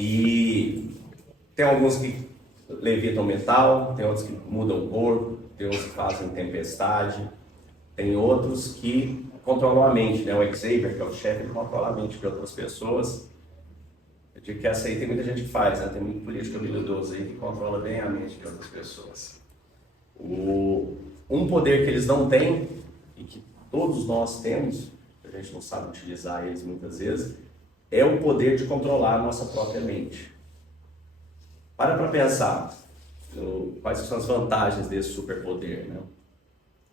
E tem alguns que levitam metal, tem outros que mudam o corpo, tem outros que fazem tempestade, tem outros que controlam a mente, né? O Xavier, que é o chefe, ele controla a mente de outras pessoas. Eu digo que essa aí tem muita gente que faz, né? Tem muito político habilidoso aí que controla bem a mente de outras pessoas. Um poder que eles não têm, e que todos nós temos, a gente não sabe utilizar eles muitas vezes, é o poder de controlar a nossa própria mente. Para pensar quais são as vantagens desse superpoder, né?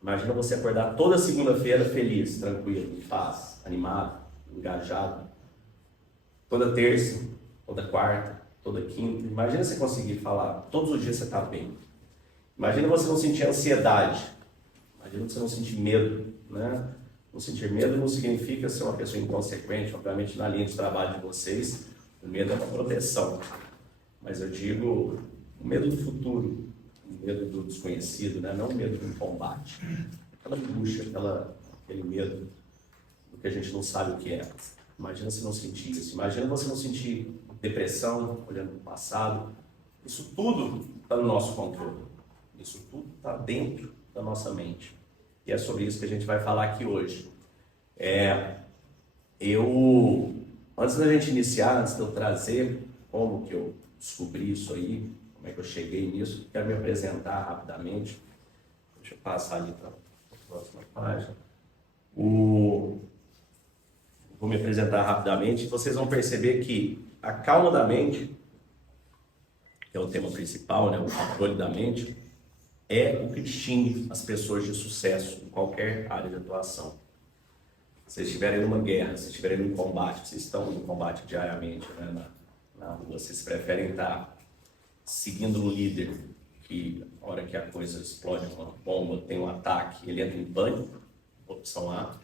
Imagina você acordar toda segunda-feira feliz, tranquilo, em paz, animado, engajado. Toda terça, toda quarta, toda quinta. Imagina você conseguir falar, todos os dias você está bem. Imagina você não sentir ansiedade. Imagina você não sentir medo, né? Não sentir medo não significa ser uma pessoa inconsequente. Obviamente, na linha de trabalho de vocês, o medo é uma proteção. Mas eu digo o medo do futuro, o medo do desconhecido, né? Não o medo do combate. Aquela angústia, aquele medo do que a gente não sabe o que é. Imagina se não sentir isso. Imagina você não sentir depressão, olhando para o passado. Isso tudo está no nosso controle. Isso tudo está dentro da nossa mente. E é sobre isso que a gente vai falar aqui hoje. Antes da gente iniciar, antes de eu trazer como que eu descobri isso aí, como é que eu cheguei nisso, quero me apresentar rapidamente. Deixa eu passar ali para a próxima página. Vou me apresentar rapidamente. Vocês vão perceber que a calma da mente, que é o tema principal, né, o controle da mente, é o que distingue as pessoas de sucesso em qualquer área de atuação. Se vocês estiverem numa guerra, se estiverem num combate, vocês estão no combate diariamente, né, na rua, vocês preferem estar seguindo um líder que, na hora que a coisa explode, uma bomba, tem um ataque, ele entra em pânico, opção A.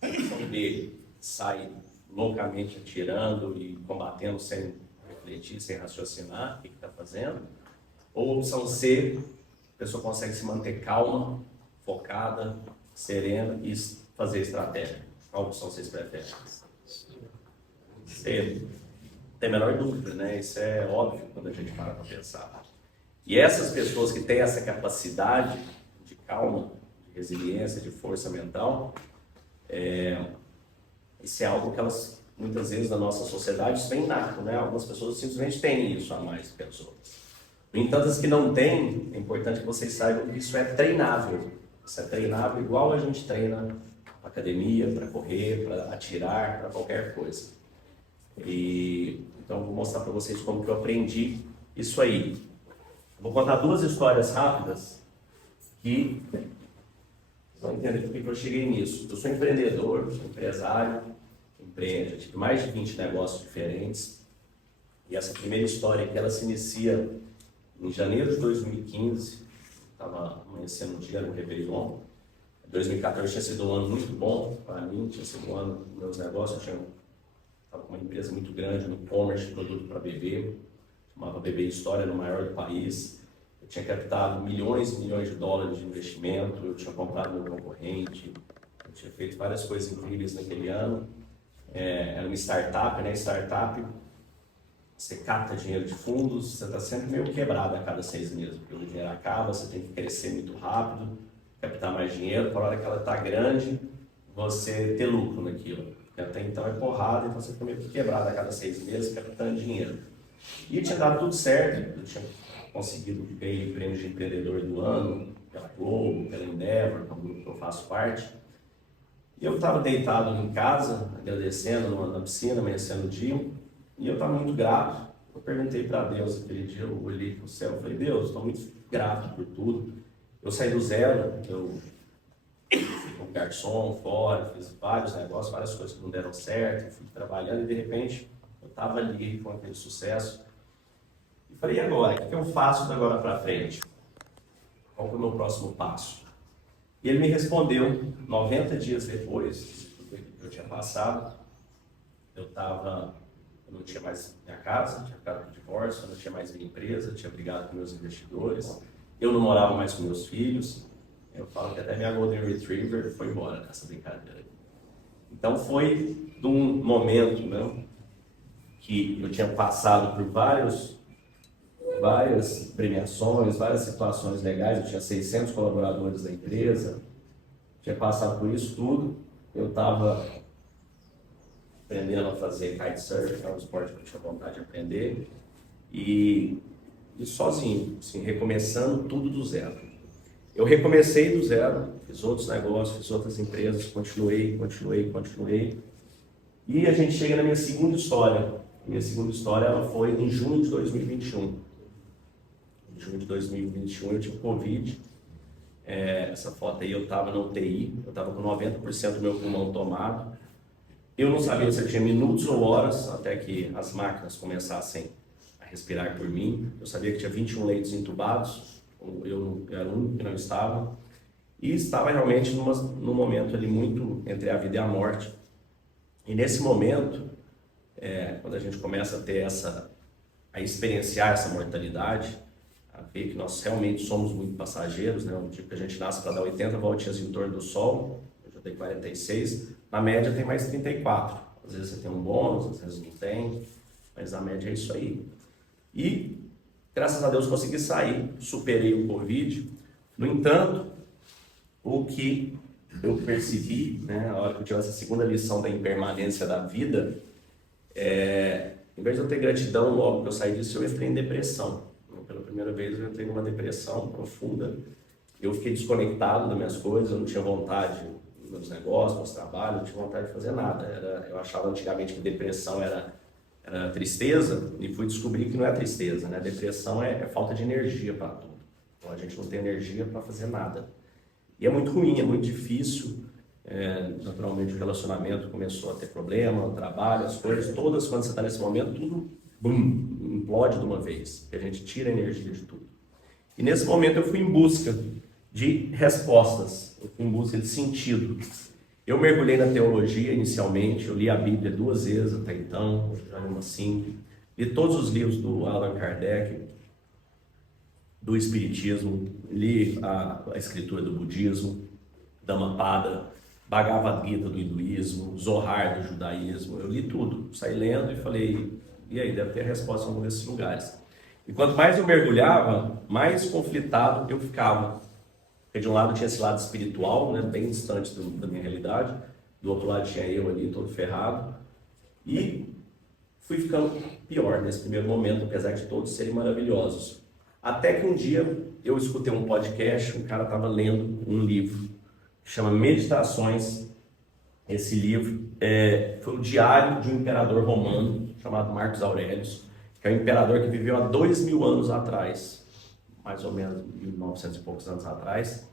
Opção B, sai loucamente atirando e combatendo sem refletir, sem raciocinar o que está fazendo. Ou opção C, a pessoa consegue se manter calma, focada, serena e fazer estratégia. Qual opção vocês preferem? C. Tem a menor dúvida, né? Isso é óbvio quando a gente para pensar. E essas pessoas que têm essa capacidade de calma, de resiliência, de força mental, isso é algo que elas, muitas vezes, na nossa sociedade, isso vem inato, né? Algumas pessoas simplesmente têm isso a mais que as outras. No entanto, as que não têm, é importante que vocês saibam que isso é treinável. Isso é treinável igual a gente treina para academia, para correr, para atirar, para qualquer coisa. Então, eu vou mostrar para vocês como que eu aprendi isso aí. Vou contar duas histórias rápidas que vão entender por que eu cheguei nisso. Eu sou empreendedor, sou empresário, empreendo, tive mais de 20 negócios diferentes. E essa primeira história aqui, ela se inicia em janeiro de 2015, estava amanhecendo um dia no Réveillon. 2014 tinha sido um ano muito bom para mim, tinha sido um ano dos meus negócios, eu estava com uma empresa muito grande no e-commerce de produto para bebê, chamava Bebê História, no maior do país. Eu tinha captado milhões e milhões de dólares de investimento, eu tinha comprado meu concorrente, eu tinha feito várias coisas incríveis naquele ano. Era uma startup, né? Startup, você capta dinheiro de fundos, você está sempre meio quebrado a cada 6 meses, porque o dinheiro acaba, você tem que crescer muito rápido, captar mais dinheiro, para a hora que ela está grande, você ter lucro naquilo. Até então é porrada, então você fica meio que quebrado a cada 6 meses, captando dinheiro. E tinha dado tudo certo, eu tinha conseguido ganhar prêmio de empreendedor do ano, pela Globo, pela Endeavor, que é um grupo que eu faço parte. E eu estava deitado em casa, agradecendo na piscina, amanhecendo o dia, e eu estava muito grato. Eu perguntei para Deus aquele dia, eu olhei para o céu e falei, Deus, estou muito grato por tudo. Eu saí do zero, eu fui como garçom fora, fiz vários negócios, várias coisas que não deram certo, fui trabalhando e de repente eu estava ali com aquele sucesso. E falei, e agora? O que eu faço de agora para frente? Qual é o meu próximo passo? E ele me respondeu, 90 dias depois do que eu tinha passado, eu não tinha mais minha casa, tinha ficado com divórcio, eu não tinha mais minha empresa, tinha brigado com meus investidores, eu não morava mais com meus filhos, eu falo que até minha Golden Retriever foi embora nessa brincadeira. Então foi de um momento, né, que eu tinha passado por várias premiações, várias situações legais. Eu tinha 600 colaboradores da empresa, tinha passado por isso tudo. Eu estava aprendendo a fazer kitesurf, que é um esporte que eu tinha vontade de aprender, e sozinho, assim, recomeçando tudo do zero. Eu recomecei do zero, fiz outros negócios, fiz outras empresas, continuei. E a gente chega na minha segunda história. Minha segunda história ela foi em junho de 2021. Em junho de 2021 eu tive Covid. Essa foto aí eu estava na UTI, eu estava com 90% do meu pulmão tomado. Eu não sabia se eu tinha minutos ou horas até que as máquinas começassem a respirar por mim. Eu sabia que tinha 21 leitos entubados, eu era o único que não estava. E estava realmente num momento ali muito entre a vida e a morte. E nesse momento, quando a gente começa a ter a experienciar essa mortalidade, a ver que nós realmente somos muito passageiros, né? Um dia que a gente nasce para dar 80 voltinhas em torno do Sol, eu já tenho 46, na média tem mais 34. Às vezes você tem um bônus, às vezes não tem, mas a média é isso aí. E, graças a Deus, consegui sair, superei o Covid. No entanto, o que eu percebi, né, a hora que eu tive essa segunda lição da impermanência da vida, em vez de eu ter gratidão logo que eu saí disso, eu entrei em depressão. Pela primeira vez eu entrei numa depressão profunda. Eu fiquei desconectado das minhas coisas, eu não tinha vontade dos meus negócios, dos meus trabalhos, não tinha vontade de fazer nada. Eu achava antigamente que depressão era tristeza, e fui descobrir que não é tristeza, né? Depressão é falta de energia para tudo. Então a gente não tem energia para fazer nada. E é muito ruim, é muito difícil. Naturalmente o relacionamento começou a ter problema, o trabalho, as coisas todas, quando você está nesse momento, tudo implode de uma vez, que a gente tira a energia de tudo. E nesse momento eu fui em busca de respostas, eu fui em busca de sentido. Eu mergulhei na teologia inicialmente, eu li a Bíblia 2 vezes até então, já li umas 5, li todos os livros do Allan Kardec, do Espiritismo, li a escritura do Budismo, Dhammapada, Bhagavad Gita do hinduísmo, Zohar do judaísmo, eu li tudo, saí lendo e falei, e aí, deve ter resposta em algum desses lugares. E quanto mais eu mergulhava, mais conflitado eu ficava. Porque de um lado tinha esse lado espiritual, né, bem distante da minha realidade, do outro lado tinha eu ali, todo ferrado, e fui ficando pior nesse primeiro momento, apesar de todos serem maravilhosos. Até que um dia eu escutei um podcast, um cara estava lendo um livro, que chama Meditações. Esse livro foi o diário de um imperador romano, chamado Marcos Aurelius, que é um imperador que viveu há 2000 anos atrás, mais ou menos 1900 e poucos anos atrás.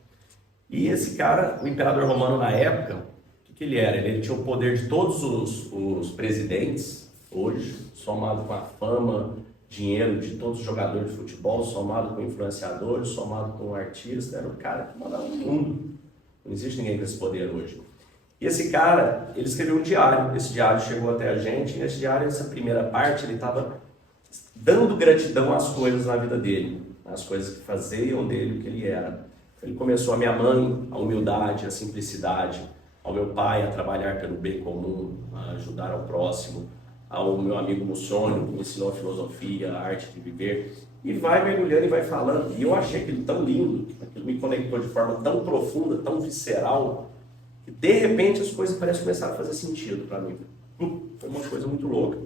E esse cara, o imperador romano na época, o que ele era? Ele tinha o poder de todos os presidentes, hoje, somado com a fama, dinheiro de todos os jogadores de futebol, somado com influenciadores, somado com artistas, era o cara que mandava no mundo. Não existe ninguém com esse poder hoje. E esse cara, ele escreveu um diário, esse diário chegou até a gente, e nesse diário, essa primeira parte, ele estava dando gratidão às coisas na vida dele, às coisas que faziam dele o que ele era. Ele começou a minha mãe, a humildade, a simplicidade, ao meu pai a trabalhar pelo bem comum, a ajudar ao próximo, ao meu amigo Mussônio, que me ensinou a filosofia, a arte de viver, e vai mergulhando e vai falando. E eu achei aquilo tão lindo, aquilo me conectou de forma tão profunda, tão visceral, que de repente as coisas parecem começar a fazer sentido para mim. Foi uma coisa muito louca.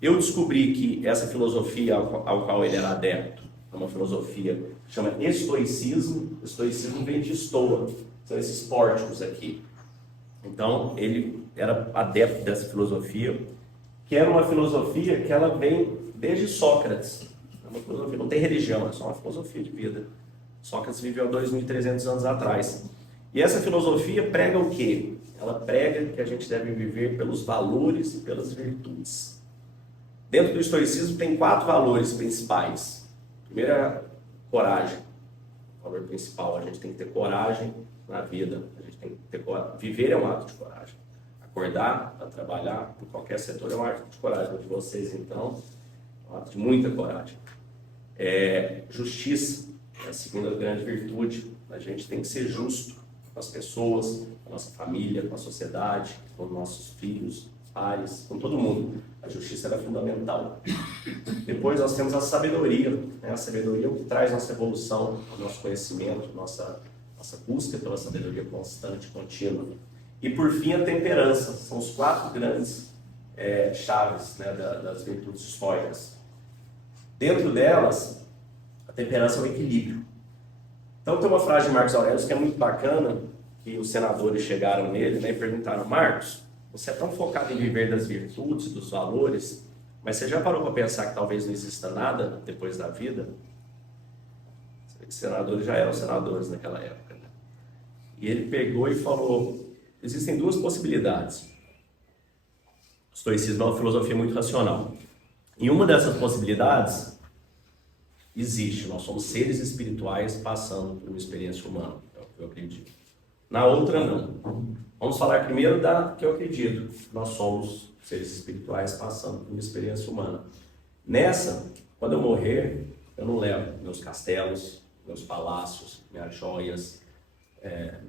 Eu descobri que essa filosofia ao qual ele era adepto, é uma filosofia que chama estoicismo. Estoicismo vem de estoa, são esses pórticos aqui. Então, ele era adepto dessa filosofia, que era uma filosofia que ela vem desde Sócrates. É uma filosofia, não tem religião, é só uma filosofia de vida. Sócrates viveu há 2.300 anos atrás. E essa filosofia prega o quê? Ela prega que a gente deve viver pelos valores e pelas virtudes. Dentro do estoicismo tem 4 valores principais. Primeiro é coragem. O valor principal, a gente tem que ter coragem na vida. A gente tem que ter coragem. Viver é um ato de coragem. Acordar para trabalhar em qualquer setor é um ato de coragem. O de vocês, então, é um ato de muita coragem. Justiça é a segunda grande virtude. A gente tem que ser justo com as pessoas, com a nossa família, com a sociedade, com os nossos filhos, pares, com todo mundo. A justiça era fundamental. Depois nós temos a sabedoria, né? A sabedoria é o que traz nossa evolução, o nosso conhecimento, nossa busca pela sabedoria constante, contínua. E por fim a temperança, são os 4 grandes chaves, né, das virtudes estoicas. Dentro delas, a temperança é o equilíbrio. Então tem uma frase de Marcos Aurélio que é muito bacana, que os senadores chegaram nele, né, e perguntaram: Marcos, você é tão focado em viver das virtudes, dos valores, mas você já parou para pensar que talvez não exista nada depois da vida? Os senadores já eram senadores naquela época, né? E ele pegou e falou: existem 2 possibilidades. O estoicismo é uma filosofia muito racional. Em uma dessas possibilidades, existe, nós somos seres espirituais passando por uma experiência humana, é o que eu acredito. Na outra, não. Vamos falar primeiro da que eu acredito. Nós somos seres espirituais passando por uma experiência humana. Nessa, quando eu morrer, eu não levo meus castelos, meus palácios, minhas joias,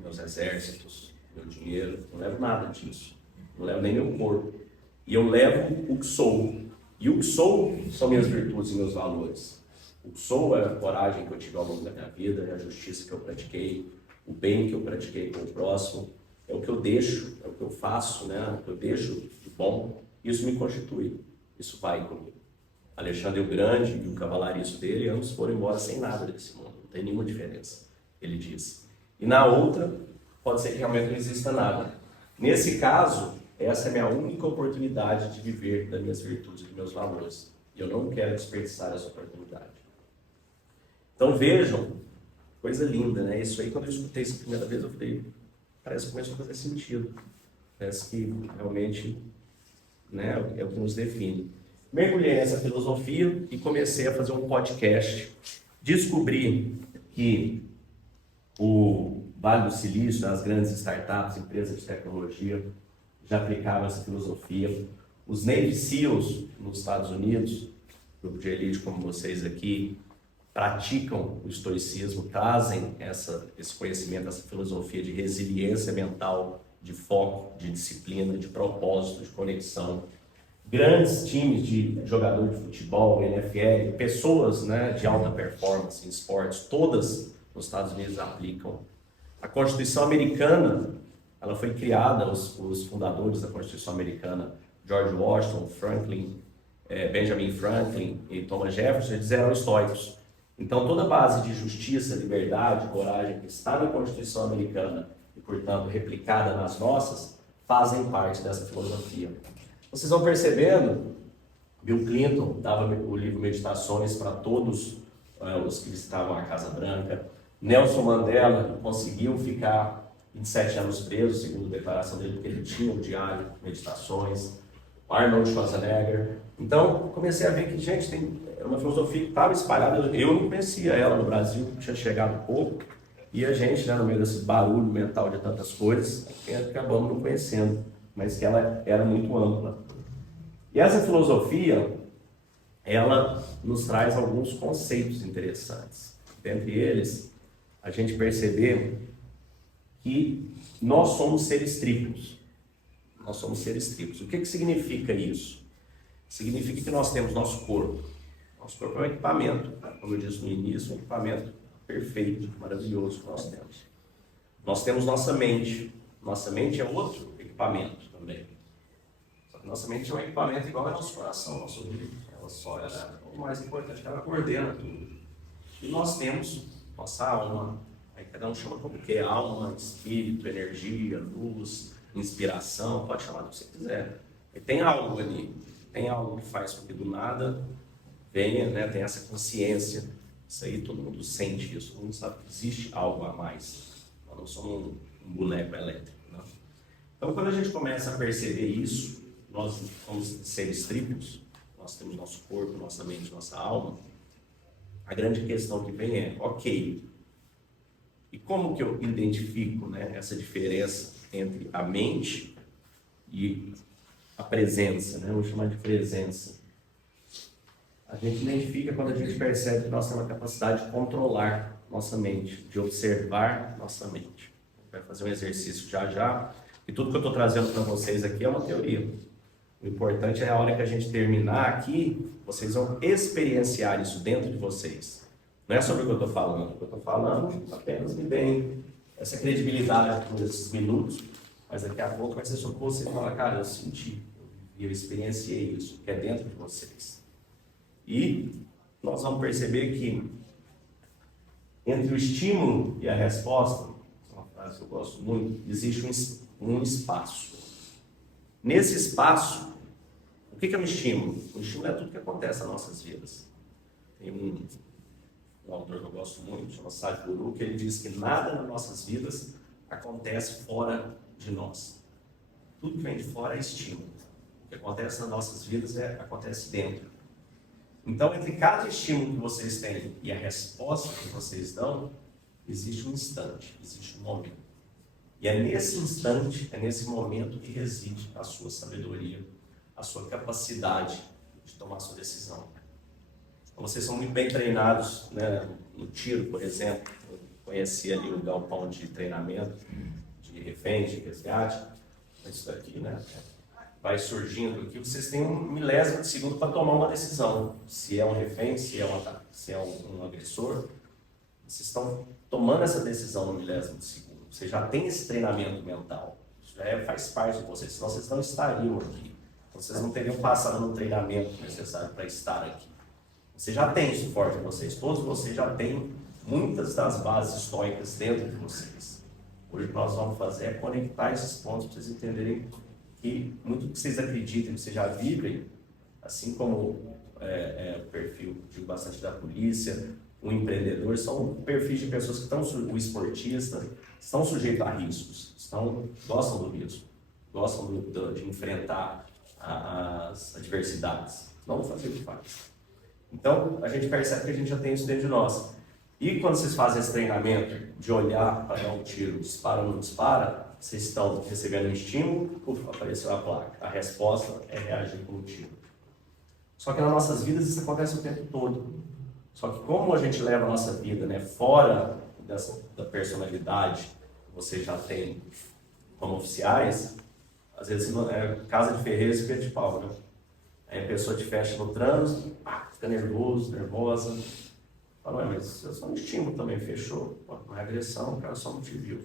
meus exércitos, meu dinheiro, não levo nada disso. Não levo nem meu corpo. E eu levo o que sou. E o que sou são minhas virtudes e meus valores. O que sou é a coragem que eu tive ao longo da minha vida, é a justiça que eu pratiquei, o bem que eu pratiquei com o próximo, é o que eu deixo, é o que eu faço, né? O que eu deixo de bom. Isso me constitui, isso vai comigo. Alexandre o Grande e o cavalariço dele, ambos foram embora sem nada desse mundo, não tem nenhuma diferença, ele diz. E na outra, pode ser que realmente não exista nada. Nesse caso, essa é a minha única oportunidade de viver das minhas virtudes e dos meus valores. E eu não quero desperdiçar essa oportunidade. Então vejam, coisa linda, né? Isso aí, quando eu escutei isso a primeira vez, eu falei, parece que começou a fazer sentido. Parece que realmente, né, é o que nos define. Mergulhei nessa filosofia e comecei a fazer um podcast. Descobri que o Vale do Silício, as grandes startups, empresas de tecnologia, já aplicavam essa filosofia. Os Navy SEALs nos Estados Unidos, grupo de elite como vocês aqui, praticam o estoicismo, trazem esse conhecimento, essa filosofia de resiliência mental, de foco, de disciplina, de propósito, de conexão. Grandes times de jogador de futebol, NFL, pessoas, né, de alta performance em esportes, todas nos Estados Unidos aplicam. A Constituição Americana, ela foi criada, os fundadores da Constituição Americana, George Washington, Benjamin Franklin e Thomas Jefferson, eles eram estoicos. Então, toda a base de justiça, liberdade, coragem que está na Constituição Americana e, portanto, replicada nas nossas, fazem parte dessa filosofia. Vocês vão percebendo, Bill Clinton dava o livro Meditações para todos os que visitavam a Casa Branca. Nelson Mandela conseguiu ficar 27 anos preso, segundo a declaração dele, porque ele tinha o diário Meditações. Arnold Schwarzenegger. Então, comecei a ver que, gente, tem uma filosofia que estava espalhada. Eu não conhecia ela no Brasil, tinha chegado pouco. E a gente, né, no meio desse barulho mental de tantas coisas, acabamos não conhecendo, mas que ela era muito ampla. E essa filosofia, ela nos traz alguns conceitos interessantes. Dentre eles, a gente perceber que nós somos seres triplos. Nós somos seres triplos. O que significa isso? Significa que nós temos nosso corpo. Nosso corpo é um equipamento, como eu disse no início, um equipamento perfeito, maravilhoso que nós temos. Nós temos nossa mente. Nossa mente é outro equipamento também. Só que nossa mente é um equipamento igual ao nosso coração, nosso vida. Ela só o mais importante, ela coordena tudo. E nós temos nossa alma. Aí cada um chama como que é alma, espírito, energia, luz, inspiração, pode chamar do que você quiser. E tem algo ali, tem algo que faz com que do nada venha, né, tem essa consciência. Isso aí todo mundo sente isso, todo mundo sabe que existe algo a mais. Nós não somos um boneco elétrico. Não. Então quando a gente começa a perceber isso, nós somos seres triplos, nós temos nosso corpo, nossa mente, nossa alma. A grande questão que vem é, ok, e como que eu identifico, né, essa diferença entre a mente e a presença, né? Vamos chamar de presença. A gente identifica quando a gente percebe que nós temos a capacidade de controlar nossa mente, de observar nossa mente. A gente vai fazer um exercício já, e tudo que eu estou trazendo para vocês aqui é uma teoria. O importante é a hora que a gente terminar aqui, vocês vão experienciar isso dentro de vocês. Não é sobre o que eu estou falando. O que eu estou falando apenas me bem essa credibilidade por esses minutos, mas daqui a pouco vai ser sobre você falar, cara, eu senti, eu experienciei isso, que é dentro de vocês. E nós vamos perceber que entre o estímulo e a resposta, é uma frase que eu gosto muito, existe um espaço. Nesse espaço, o que é um estímulo? O estímulo é tudo que acontece nas nossas vidas. Tem um autor que eu gosto muito, chama Sadhguru, que ele diz que nada nas nossas vidas acontece fora de nós. Tudo que vem de fora é estímulo. O que acontece nas nossas vidas acontece dentro. Então, entre cada estímulo que vocês têm e a resposta que vocês dão, existe um instante, existe um momento. E é nesse instante, é nesse momento que reside a sua sabedoria, a sua capacidade de tomar a sua decisão. Então, vocês são muito bem treinados, né? No tiro, por exemplo. Eu conheci ali o galpão de treinamento, de refém, de resgate. Isso daqui, né? Vai surgindo aqui, vocês têm um milésimo de segundo para tomar uma decisão. Se é um refém, se é um agressor. Vocês estão tomando essa decisão no milésimo de segundo. Você já tem esse treinamento mental. Isso já faz parte de vocês, senão vocês não estariam aqui. Vocês não teriam passado no treinamento necessário para estar aqui. Você já tem isso forte em vocês. Todos vocês já têm muitas das bases estoicas dentro de vocês. Hoje o que nós vamos fazer é conectar esses pontos para vocês entenderem que muito que vocês acreditem, que vocês já vivem, assim como o perfil, digo bastante, da polícia, o empreendedor, são perfis de pessoas que estão, o esportista, estão sujeitos a riscos, gostam do risco, gostam de enfrentar as adversidades, não fazer o que faz. Então, a gente percebe que a gente já tem isso dentro de nós. E quando vocês fazem esse treinamento de olhar para dar um tiro, dispara ou não dispara, vocês estão recebendo um estímulo, apareceu a placa. A resposta é reagir com o tiro. Só que nas nossas vidas isso acontece o tempo todo. Só que como a gente leva a nossa vida, né, fora da personalidade que vocês já têm como oficiais, às vezes casa de ferreiro e espeto de pau, né? Aí a pessoa te fecha no trânsito, fica nervoso, nervosa. Fala, mas eu só um estímulo também, fechou. Não é agressão, o cara só não te viu.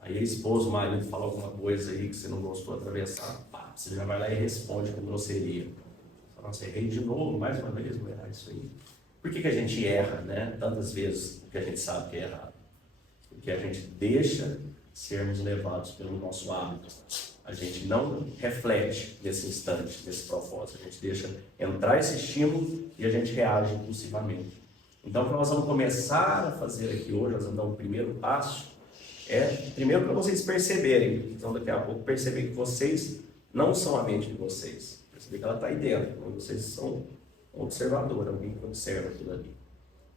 Aí a esposa, o marido fala alguma coisa aí que você não gostou de atravessar, você já vai lá e responde com grosseria. Fala, nossa, errei de novo, mais uma vez, vou errar isso aí. Por que a gente erra, né? Tantas vezes o que a gente sabe que é errado? Porque a gente deixa sermos levados pelo nosso hábito. A gente não reflete nesse instante, nesse propósito. A gente deixa entrar esse estímulo e a gente reage impulsivamente. Então, o que nós vamos começar a fazer aqui hoje, nós vamos dar um primeiro passo, primeiro para vocês perceberem, então daqui a pouco perceber que vocês não são a mente de vocês. Perceber que ela está aí dentro, então vocês são um observador, alguém que observa aquilo ali.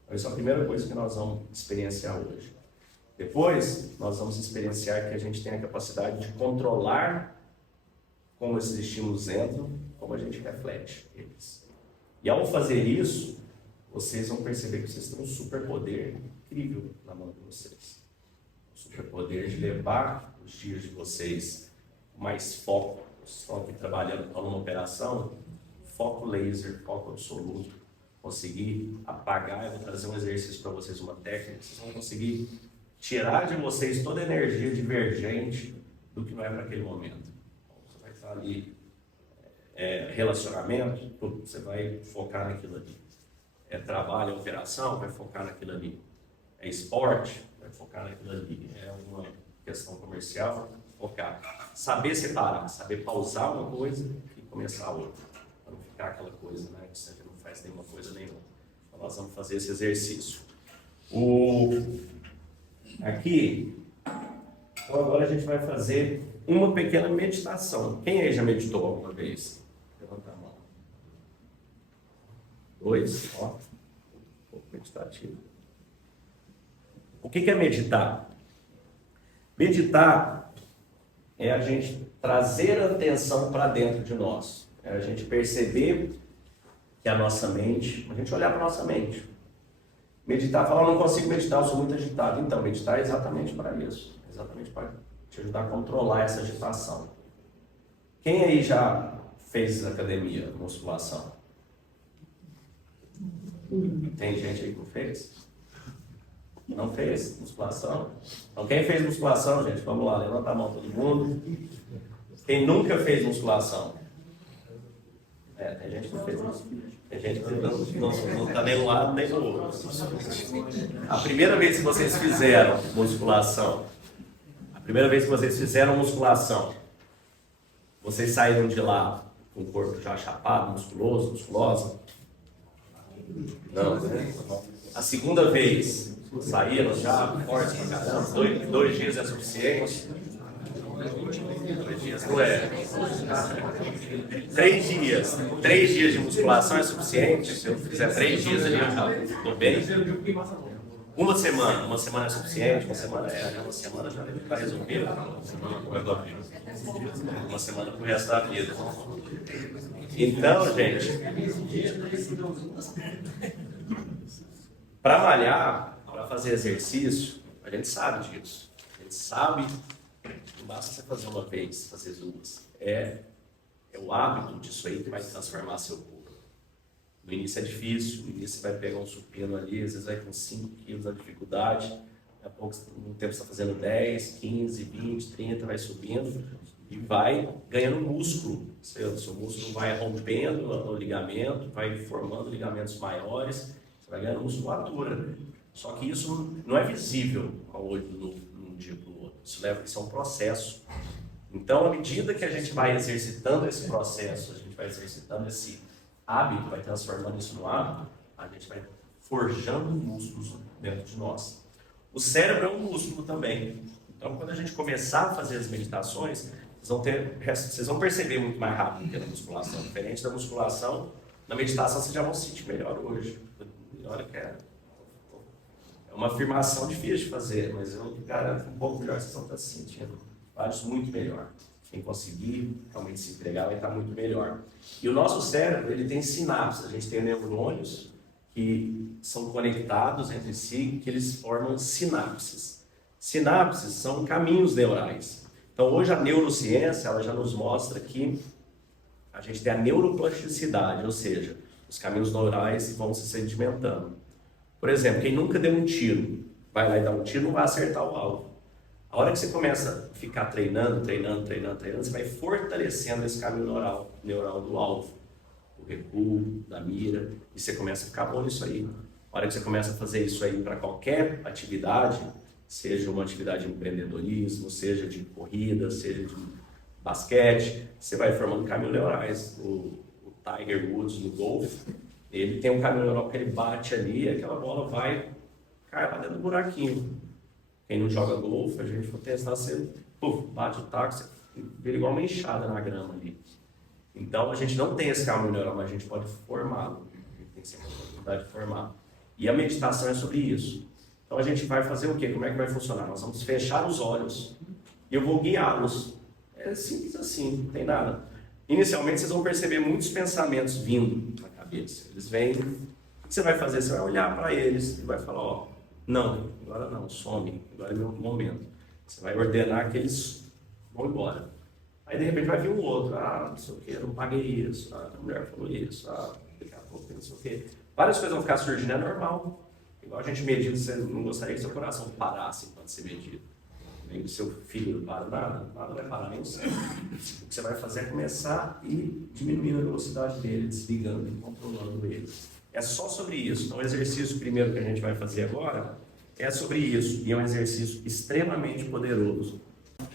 Então, essa é a primeira coisa que nós vamos experienciar hoje. Depois, nós vamos experienciar que a gente tem a capacidade de controlar como esses estímulos entram, como a gente reflete eles. E ao fazer isso, vocês vão perceber que vocês têm um superpoder incrível na mão de vocês. Um superpoder de levar os dias de vocês com mais foco. Vocês estão aqui trabalhando com uma operação, foco laser, foco absoluto. Conseguir apagar, eu vou trazer um exercício para vocês, uma técnica, vocês vão conseguir tirar de vocês toda a energia divergente do que não é para aquele momento. Você vai estar ali, relacionamento, você vai focar naquilo ali. Trabalho, operação, vai focar naquilo ali. É esporte, vai focar naquilo ali. É uma questão comercial, focar. Saber separar, saber pausar uma coisa e começar a outra. Para não ficar aquela coisa, né, que você não faz nenhuma coisa nenhuma. Então nós vamos fazer esse exercício. Aqui, então agora a gente vai fazer uma pequena meditação. Quem aí já meditou alguma vez? Levanta a mão. 2, ó. Um pouco meditativo. O que é meditar? Meditar é a gente trazer a atenção para dentro de nós. É a gente perceber que a nossa mente, a gente olhar para a nossa mente. Meditar, falar, não consigo meditar, eu sou muito agitado. Então, meditar é exatamente para isso. Exatamente para te ajudar a controlar essa agitação. Quem aí já fez academia, musculação? Tem gente aí que não fez? Não fez musculação? Então quem fez musculação, gente? Vamos lá, levanta a mão todo mundo. Quem nunca fez musculação? Tem gente que não fez musculação. Tem gente que não está nem no lado nem no outro. A primeira vez que vocês fizeram musculação, vocês saíram de lá com o corpo já chapado, musculosa? Não, né? A segunda vez, saíram já forte pra caramba, 2 dias é suficiente? 2 dias não é. 3 dias de musculação é suficiente? Se eu fizer 3 dias ali, eu já estou bem. Uma semana é suficiente? Uma semana já vai resolver. Uma semana pro resto da vida. Então, gente, para malhar, para fazer exercício, a gente sabe disso. A gente sabe que não basta você fazer uma vez, fazer 2. É o hábito disso aí que vai transformar seu corpo. No início é difícil, no início você vai pegar um supino ali, às vezes vai com 5 quilos a dificuldade, daqui a pouco no tempo você está fazendo 10, 15, 20, 30, vai subindo e vai ganhando músculo. Seu músculo vai rompendo o ligamento, vai formando ligamentos maiores, você vai ganhando musculatura. Só que isso não é visível ao olho num dia para o outro, isso é um processo. Então, à medida que a gente vai exercitando esse processo, a gente vai exercitando esse hábito, vai transformando isso no hábito, a gente vai forjando músculos dentro de nós. O cérebro é um músculo também. Então, quando a gente começar a fazer as meditações, vocês vão perceber muito mais rápido que na musculação. Diferente da musculação, na meditação vocês já vão se sentir melhor hoje. Olha que é uma afirmação difícil de fazer, mas eu garanto um pouco melhor que vocês vão estar se sentindo. Vários muito melhor. Quem conseguir realmente se empregar vai estar muito melhor. E o nosso cérebro, ele tem sinapses. A gente tem neurônios que são conectados entre si, que eles formam sinapses. Sinapses são caminhos neurais. Então, hoje a neurociência, ela já nos mostra que a gente tem a neuroplasticidade, ou seja, os caminhos neurais vão se sedimentando. Por exemplo, quem nunca deu um tiro, vai lá e dá um tiro, não vai acertar o alvo. A hora que você começa a ficar treinando, você vai fortalecendo esse caminho neural do alvo, o recuo, da mira, e você começa a ficar bom nisso aí. A hora que você começa a fazer isso aí para qualquer atividade, seja uma atividade de empreendedorismo, seja de corrida, seja de basquete, você vai formando caminhos neurais. O Tiger Woods no golfe, ele tem um caminho neural que ele bate ali e aquela bola vai cair lá dentro do buraquinho. Quem não joga golfe, a gente for testar, você bate o taco, você vira igual uma enxada na grama ali. Então a gente não tem esse caminho neural, mas a gente pode formá-lo. A gente tem sempre a oportunidade de formar. E a meditação é sobre isso. Então a gente vai fazer o quê? Como é que vai funcionar? Nós vamos fechar os olhos e eu vou guiá-los. É simples assim, não tem nada. Inicialmente vocês vão perceber muitos pensamentos vindo na cabeça. Eles vêm, o que você vai fazer? Você vai olhar para eles e vai falar, não, agora não, some, agora é meu momento. Você vai ordenar que eles vão embora. Aí de repente vai vir um outro, não sei o que, eu não paguei isso, a mulher falou isso, daqui a pouco não sei o que. Várias coisas vão ficar surgindo, é normal. Igual a gente medita, você não gostaria que seu coração parasse enquanto você medita. Nem o seu filho não para, nada vai parar, nem o seu. O que você vai fazer é começar e diminuindo a velocidade dele, desligando e controlando ele. É só sobre isso. Então o exercício primeiro que a gente vai fazer agora é sobre isso. E é um exercício extremamente poderoso.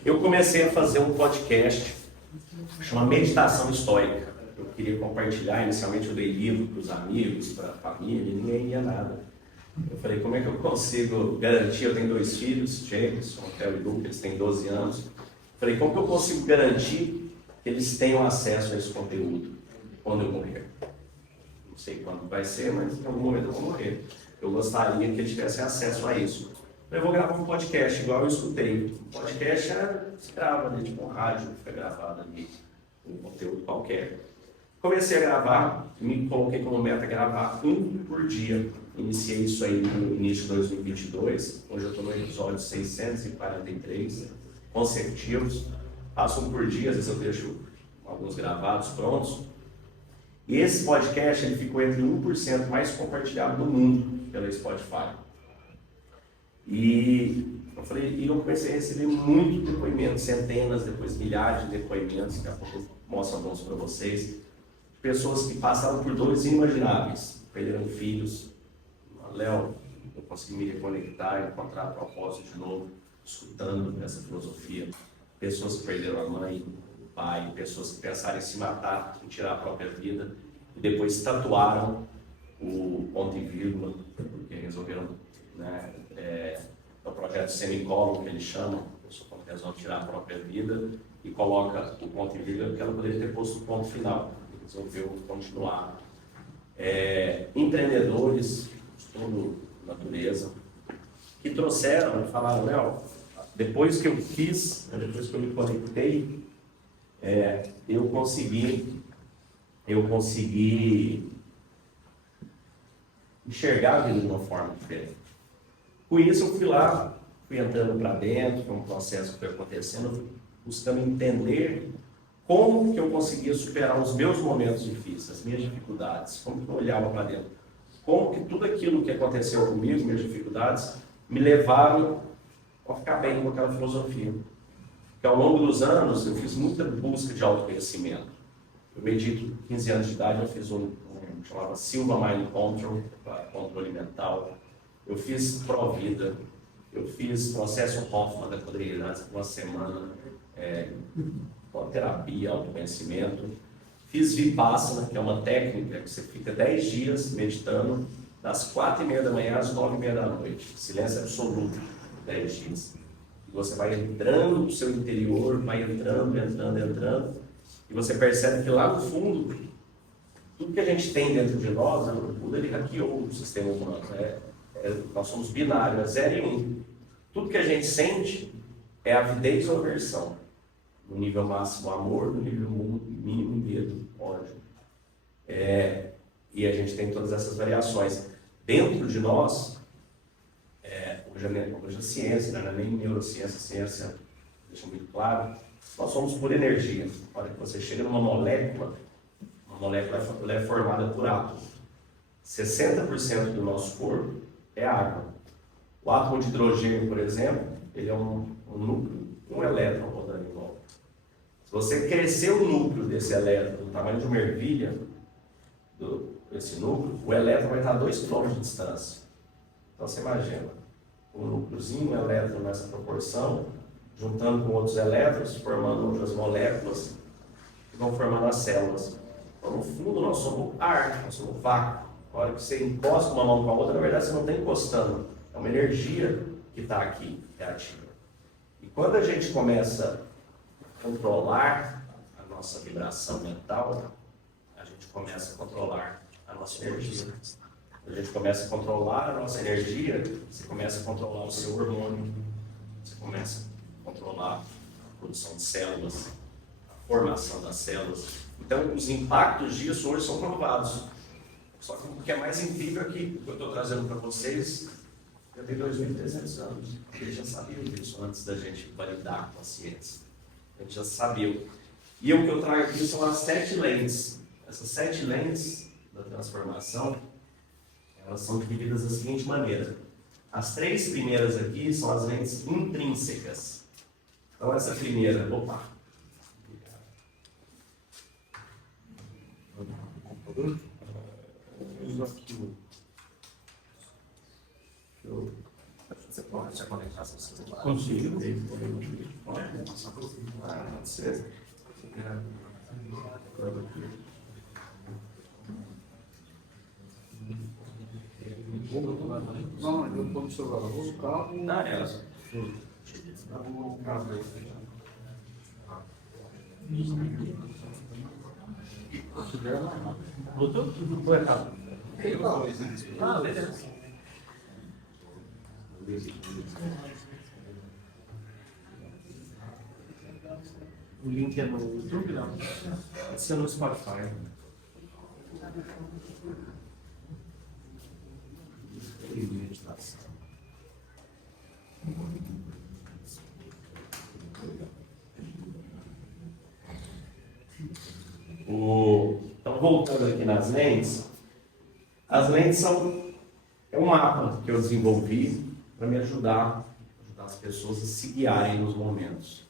Eu comecei a fazer um podcast, chama Meditação Estoica. Eu queria compartilhar, inicialmente eu dei livro para os amigos, para a família, e ninguém ia nada. Eu falei, como é que eu consigo garantir? Eu tenho 2 filhos, Jameson, Theo e Luke, eles têm 12 anos. Eu falei, como que eu consigo garantir que eles tenham acesso a esse conteúdo quando eu morrer? Não sei quando vai ser, mas em algum momento eu vou morrer. Eu gostaria que eles tivessem acesso a isso. Eu vou gravar um podcast, igual eu escutei. Um podcast se grava ali, tipo um rádio, fica gravado ali, um conteúdo qualquer. Comecei a gravar, me coloquei como meta gravar 1 por dia. Iniciei isso aí no início de 2022, hoje eu estou no episódio 643 consecutivos. Faço 1 por dia, às vezes eu deixo alguns gravados prontos. E esse podcast ele ficou entre 1% mais compartilhado do mundo pela Spotify. E eu comecei a receber muito depoimento, centenas, depois milhares de depoimentos, que a pouco eu mostro alguns para vocês, de pessoas que passaram por dores inimagináveis, perderam filhos. Léo, eu consegui me reconectar, encontrar propósito de novo, escutando essa filosofia. Pessoas que perderam a mãe, o pai, pessoas que pensaram em se matar, em tirar a própria vida, e depois tatuaram o ponto e vírgula, porque resolveram, né, o projeto semicolon, que eles chamam, a pessoa quando resolve tirar a própria vida e coloca o ponto e vírgula, porque ela poderia ter posto o ponto final, resolveu continuar. Empreendedores, de natureza, que trouxeram e falaram, Léo, depois que eu fiz, depois que eu me conectei, eu consegui enxergar a vida de uma forma diferente. Com isso eu fui entrando para dentro, foi um processo que foi acontecendo, buscando entender como que eu conseguia superar os meus momentos difíceis, as minhas dificuldades, como que eu olhava para dentro, como que tudo aquilo que aconteceu comigo, minhas dificuldades, me levaram a ficar bem com aquela filosofia. Porque ao longo dos anos eu fiz muita busca de autoconhecimento. Eu medito 15 anos de idade, eu fiz chamava Silva Mind Control, para controle mental. Eu fiz Provida, eu fiz processo Hoffman da Codreirante por uma semana, terapia, autoconhecimento. Fiz Vipassana, que é uma técnica que você fica 10 dias meditando, das 4h30 da manhã às 9h30 da noite. Silêncio absoluto, 10 dias. E você vai entrando no seu interior, vai entrando, e você percebe que lá no fundo, tudo que a gente tem dentro de nós, o Buda ele hackeou o sistema humano. Nós somos binários, é 0 e 1. Tudo que a gente sente é avidez ou aversão. No nível máximo, amor, no nível mínimo, medo, ódio. E a gente tem todas essas variações. Dentro de nós, hoje a ciência, não é nem neurociência, a ciência deixa muito claro, nós somos por energia. Na hora que você chega numa molécula, ela é formada por átomos. 60% do nosso corpo é água. O átomo de hidrogênio, por exemplo, ele é um núcleo, um elétron rodando em volta. Se você crescer o núcleo desse elétron do tamanho de uma ervilha, desse núcleo, o elétron vai estar a 2 km de distância. Então você imagina, um núcleozinho, um elétron nessa proporção, juntando com outros elétrons, formando outras moléculas, que vão formando as células. Então, no fundo, nós somos ar, nós somos vácuo. Na hora que você encosta uma mão com a outra, na verdade você não está encostando. É uma energia que está aqui, que é ativa. E quando a gente começa a controlar a nossa vibração mental, a gente começa a controlar a nossa energia. Quando a gente começa a controlar a nossa energia, você começa a controlar o seu hormônio, você começa a controlar a produção de células, a formação das células. Então, os impactos disso hoje são provados. Só que o que é mais incrível é que o que eu estou trazendo para vocês já tem 2.300 anos. Eles já sabiam disso antes da gente validar com a ciência. A gente já sabia. E o que eu trago aqui são as 7 lentes. Essas 7 lentes da transformação, elas são divididas da seguinte maneira. As 3 primeiras aqui são as lentes intrínsecas. Então essa primeira, Você pode se conectar se você quiser. Consigo. Pode ser. Não, eu estou no celular. Eu vou no carro. Não, é. Eu vou no carro. Botou tudo foi errado. Ah, beleza. O link é no YouTube, não? Esse é no Spotify. Meditação. Então, voltando aqui nas lentes, as lentes é um mapa que eu desenvolvi para me ajudar as pessoas a se guiarem nos momentos.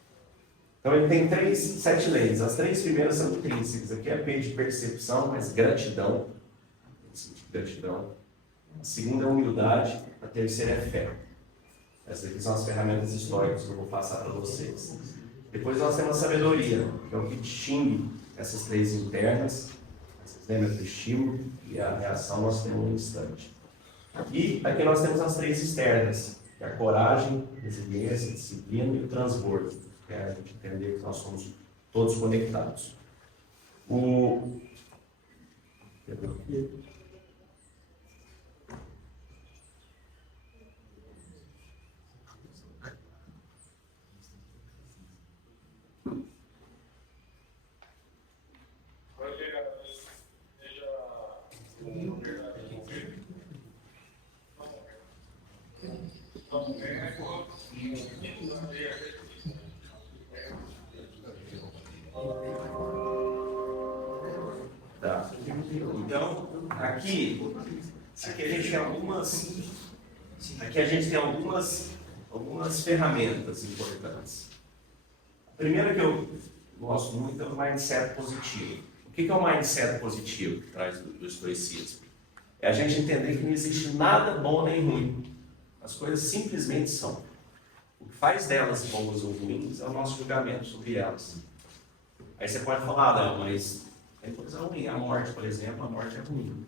Então, ele tem 7 lentes. As 3 primeiras são intrínsecas. Aqui é a P de percepção, mas gratidão. Gratidão. A segunda é humildade. A terceira é fé. Essas aqui são as ferramentas históricas que eu vou passar para vocês. Depois nós temos a sabedoria, que é o que distingue essas 3 internas. Vocês lembram do estímulo e a reação nós temos um instante. E aqui nós temos as 3 externas, que é a coragem, a resiliência, a disciplina e o transbordo, que é a gente entender que nós somos todos conectados. Tá. Então, aqui a gente tem algumas ferramentas importantes. A primeira que eu gosto muito é o mindset positivo. O que é o mindset positivo que traz do estoicismo? É a gente entender que não existe nada bom nem ruim. As coisas simplesmente são. O que faz delas boas ou ruins é o nosso julgamento sobre elas. Aí você pode falar, não, mas tem coisa ruim. A morte, por exemplo, a morte é ruim.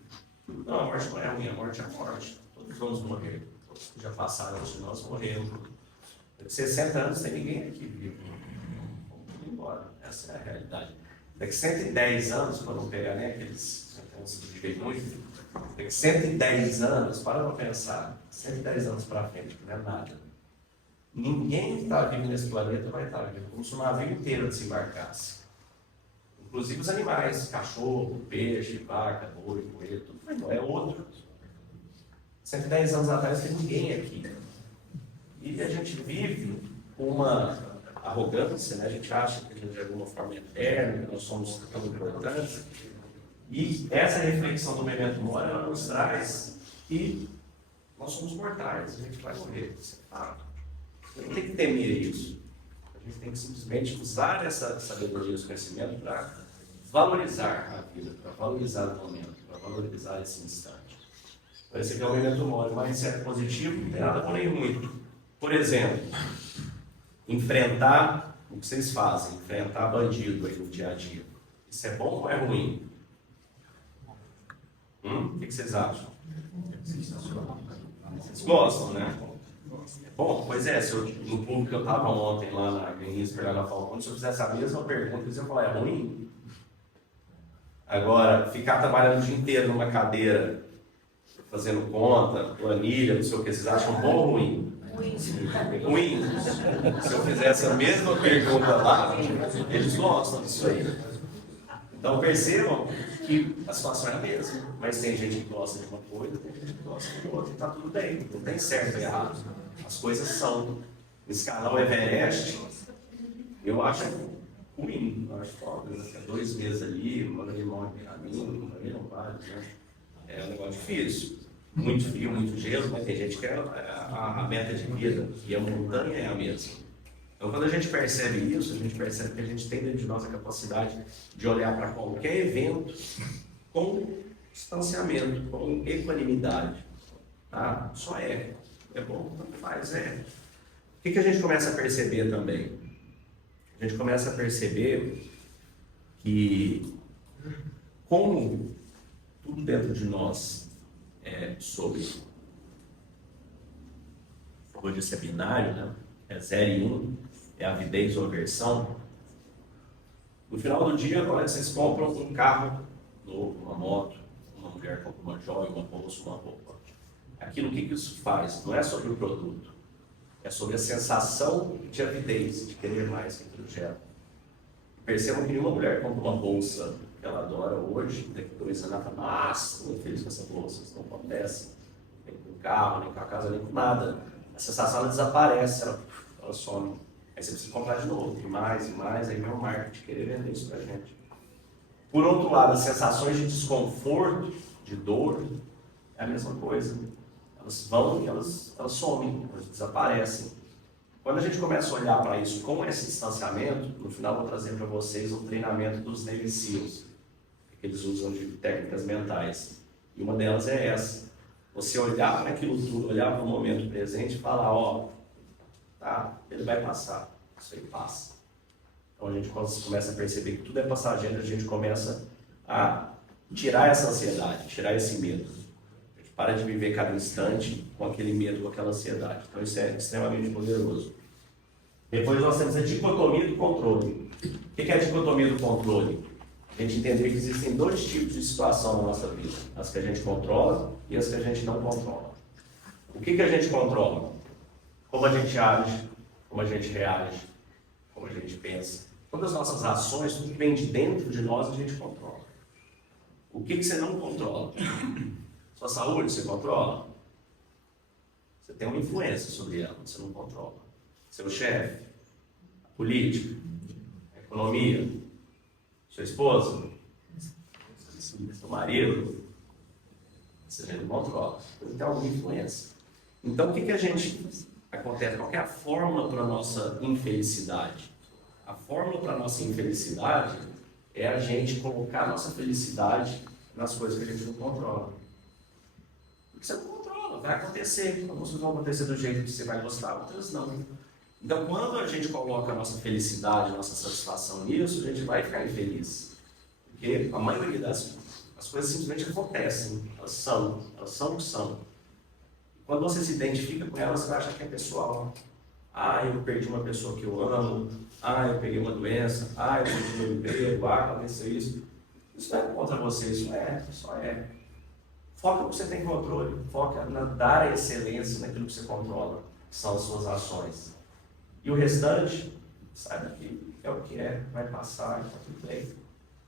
Não, a morte não é ruim, a morte é a morte. Todos vamos morrer. Todos que já passaram antes de nós morremos. Daqui 60 anos tem ninguém aqui vivo. Vamos embora. Essa é a realidade. Daqui 110 anos, para não pegar nem aqueles que vivem muito, daqui 110 anos, para não pensar, 110 anos para frente, não é nada. Ninguém que está vivo nesse planeta vai estar vivo, como se o navio inteiro desembarcasse. Inclusive os animais, cachorro, peixe, vaca, boi, coelho, tudo é outro. 110 anos atrás tem ninguém aqui. E a gente vive uma arrogância, né? A gente acha que a gente de alguma forma é eterno, que nós somos tão importantes. E essa reflexão do Memento Mori, ela nos traz que nós somos mortais, a gente vai morrer, isso é fato. Não tem que temer isso. A gente tem que simplesmente usar essa sabedoria, esse conhecimento para valorizar a vida, para valorizar o momento, para valorizar esse instante. Então, esse aqui é o Memento Mori, mas se é positivo, não tem nada bom nem ruim. Por exemplo, enfrentar o que vocês fazem, enfrentar bandido aí no dia a dia. Isso é bom ou é ruim? O que vocês acham? Vocês gostam, né? Bom, pois é, no público que eu estava ontem lá na Clínica Pergalha Falcone, se eu fizesse a mesma pergunta, eles iam falar, é ruim? Agora, ficar trabalhando o dia inteiro numa cadeira, fazendo conta, planilha, não sei o que, vocês acham bom ou ruim? Ruim. Se eu fizesse a mesma pergunta lá, eles gostam disso aí. Então percebam que a situação é a mesma, mas tem gente que gosta de uma coisa, tem gente que gosta de outra, e está tudo bem, não tem certo e errado. As coisas são. Escalar o Everest, eu acho ruim, eu acho foda, né? 2 meses ali, manda ele morre no caminho, não vale, né? É um negócio difícil. Muito frio, muito gelo, mas tem gente que é a meta de vida, e a montanha é a mesma. Então, quando a gente percebe isso, a gente percebe que a gente tem dentro de nós a capacidade de olhar para qualquer evento com distanciamento, com equanimidade. Tá? Só é. É bom, tanto faz, é. O que a gente começa a perceber também? A gente começa a perceber que, como tudo dentro de nós é sobre, hoje esse é binário, né? É 0 e 1, é avidez ou aversão. No final do dia, quando vocês compram um carro novo, uma moto, uma mulher compra uma joia, uma bolsa, uma roupa. Aquilo, o que isso faz? Não é sobre o produto, é sobre a sensação de avidez, de querer mais que aquilo gera. Percebam que nenhuma mulher compra uma bolsa que ela adora hoje, daqui 2 anos ela fala, nossa, estou muito feliz com essa bolsa. Isso não acontece, nem com o carro, nem com a casa, nem com nada. A sensação ela desaparece, ela some. Aí você precisa comprar de novo, e mais, aí vem o marketing querer vender isso pra gente. Por outro lado, as sensações de desconforto, de dor, é a mesma coisa. Elas vão e elas somem, elas desaparecem. Quando a gente começa a olhar para isso com esse distanciamento, no final eu vou trazer para vocês um treinamento dos Navy SEALs, que eles usam de técnicas mentais. E uma delas é essa. Você olhar para aquilo tudo, olhar para o momento presente e falar, ó, tá, ele vai passar, isso aí passa. Então a gente começa a perceber que tudo é passageiro, a gente começa a tirar essa ansiedade, tirar esse medo. A gente para de viver cada instante com aquele medo, com aquela ansiedade. Então isso é extremamente poderoso. Depois nós temos a dicotomia do controle. O que é a dicotomia do controle? A gente entender que existem dois tipos de situação na nossa vida. As que a gente controla e as que a gente não controla. O que a gente controla? Como a gente age, como a gente reage, como a gente pensa. Todas as nossas ações, tudo que vem de dentro de nós, a gente controla. O que você não controla? Sua saúde, você controla? Você tem uma influência sobre ela, você não controla. Seu chefe, a política, a economia, sua esposa, seu marido, você não controla. Você tem alguma influência. Então, o que a gente acontece? Qual é a fórmula para a nossa infelicidade? A fórmula para a nossa infelicidade é a gente colocar a nossa felicidade nas coisas que a gente não controla. Porque você não controla, vai acontecer. Algumas coisas vão acontecer do jeito que você vai gostar, outras não. Então, quando a gente coloca a nossa felicidade, a nossa satisfação nisso, a gente vai ficar infeliz. Porque a maioria das coisas simplesmente acontecem. Elas são o que são. Quando você se identifica com elas, você vai achar que é pessoal. Ah, eu perdi uma pessoa que eu amo. Ah, eu peguei uma doença. Ah, eu perdi meu emprego. Ah, aconteceu isso. Isso não é contra você, isso só é. Foca no que você tem controle. Foca na dar a excelência naquilo que você controla, que são as suas ações. E o restante, saiba que é o que é, vai passar, está tudo bem,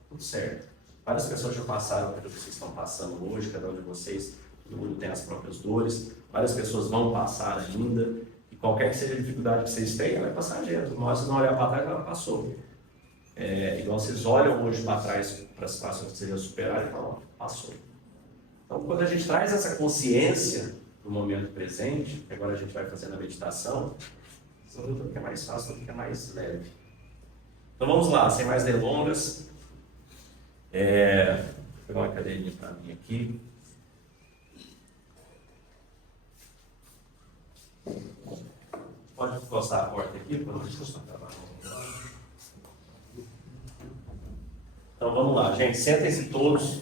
tudo certo. Várias pessoas já passaram pelo que vocês estão passando hoje, cada um de vocês, todo mundo tem as próprias dores, várias pessoas vão passar ainda, e qualquer que seja a dificuldade que vocês têm, ela é passageira. Uma hora vocês não olhar para trás, ela passou. Igual vocês olham hoje para trás, para as situações que vocês já superaram e falam, passou. Então, quando a gente traz essa consciência do momento presente, que agora a gente vai fazer na meditação, tudo que é mais fácil, tudo que é mais leve. Então vamos lá, sem mais delongas. Vou pegar uma cadeirinha para mim aqui. Pode encostar a porta aqui, para não encostar a barra. Então vamos lá, gente. Sentem-se todos.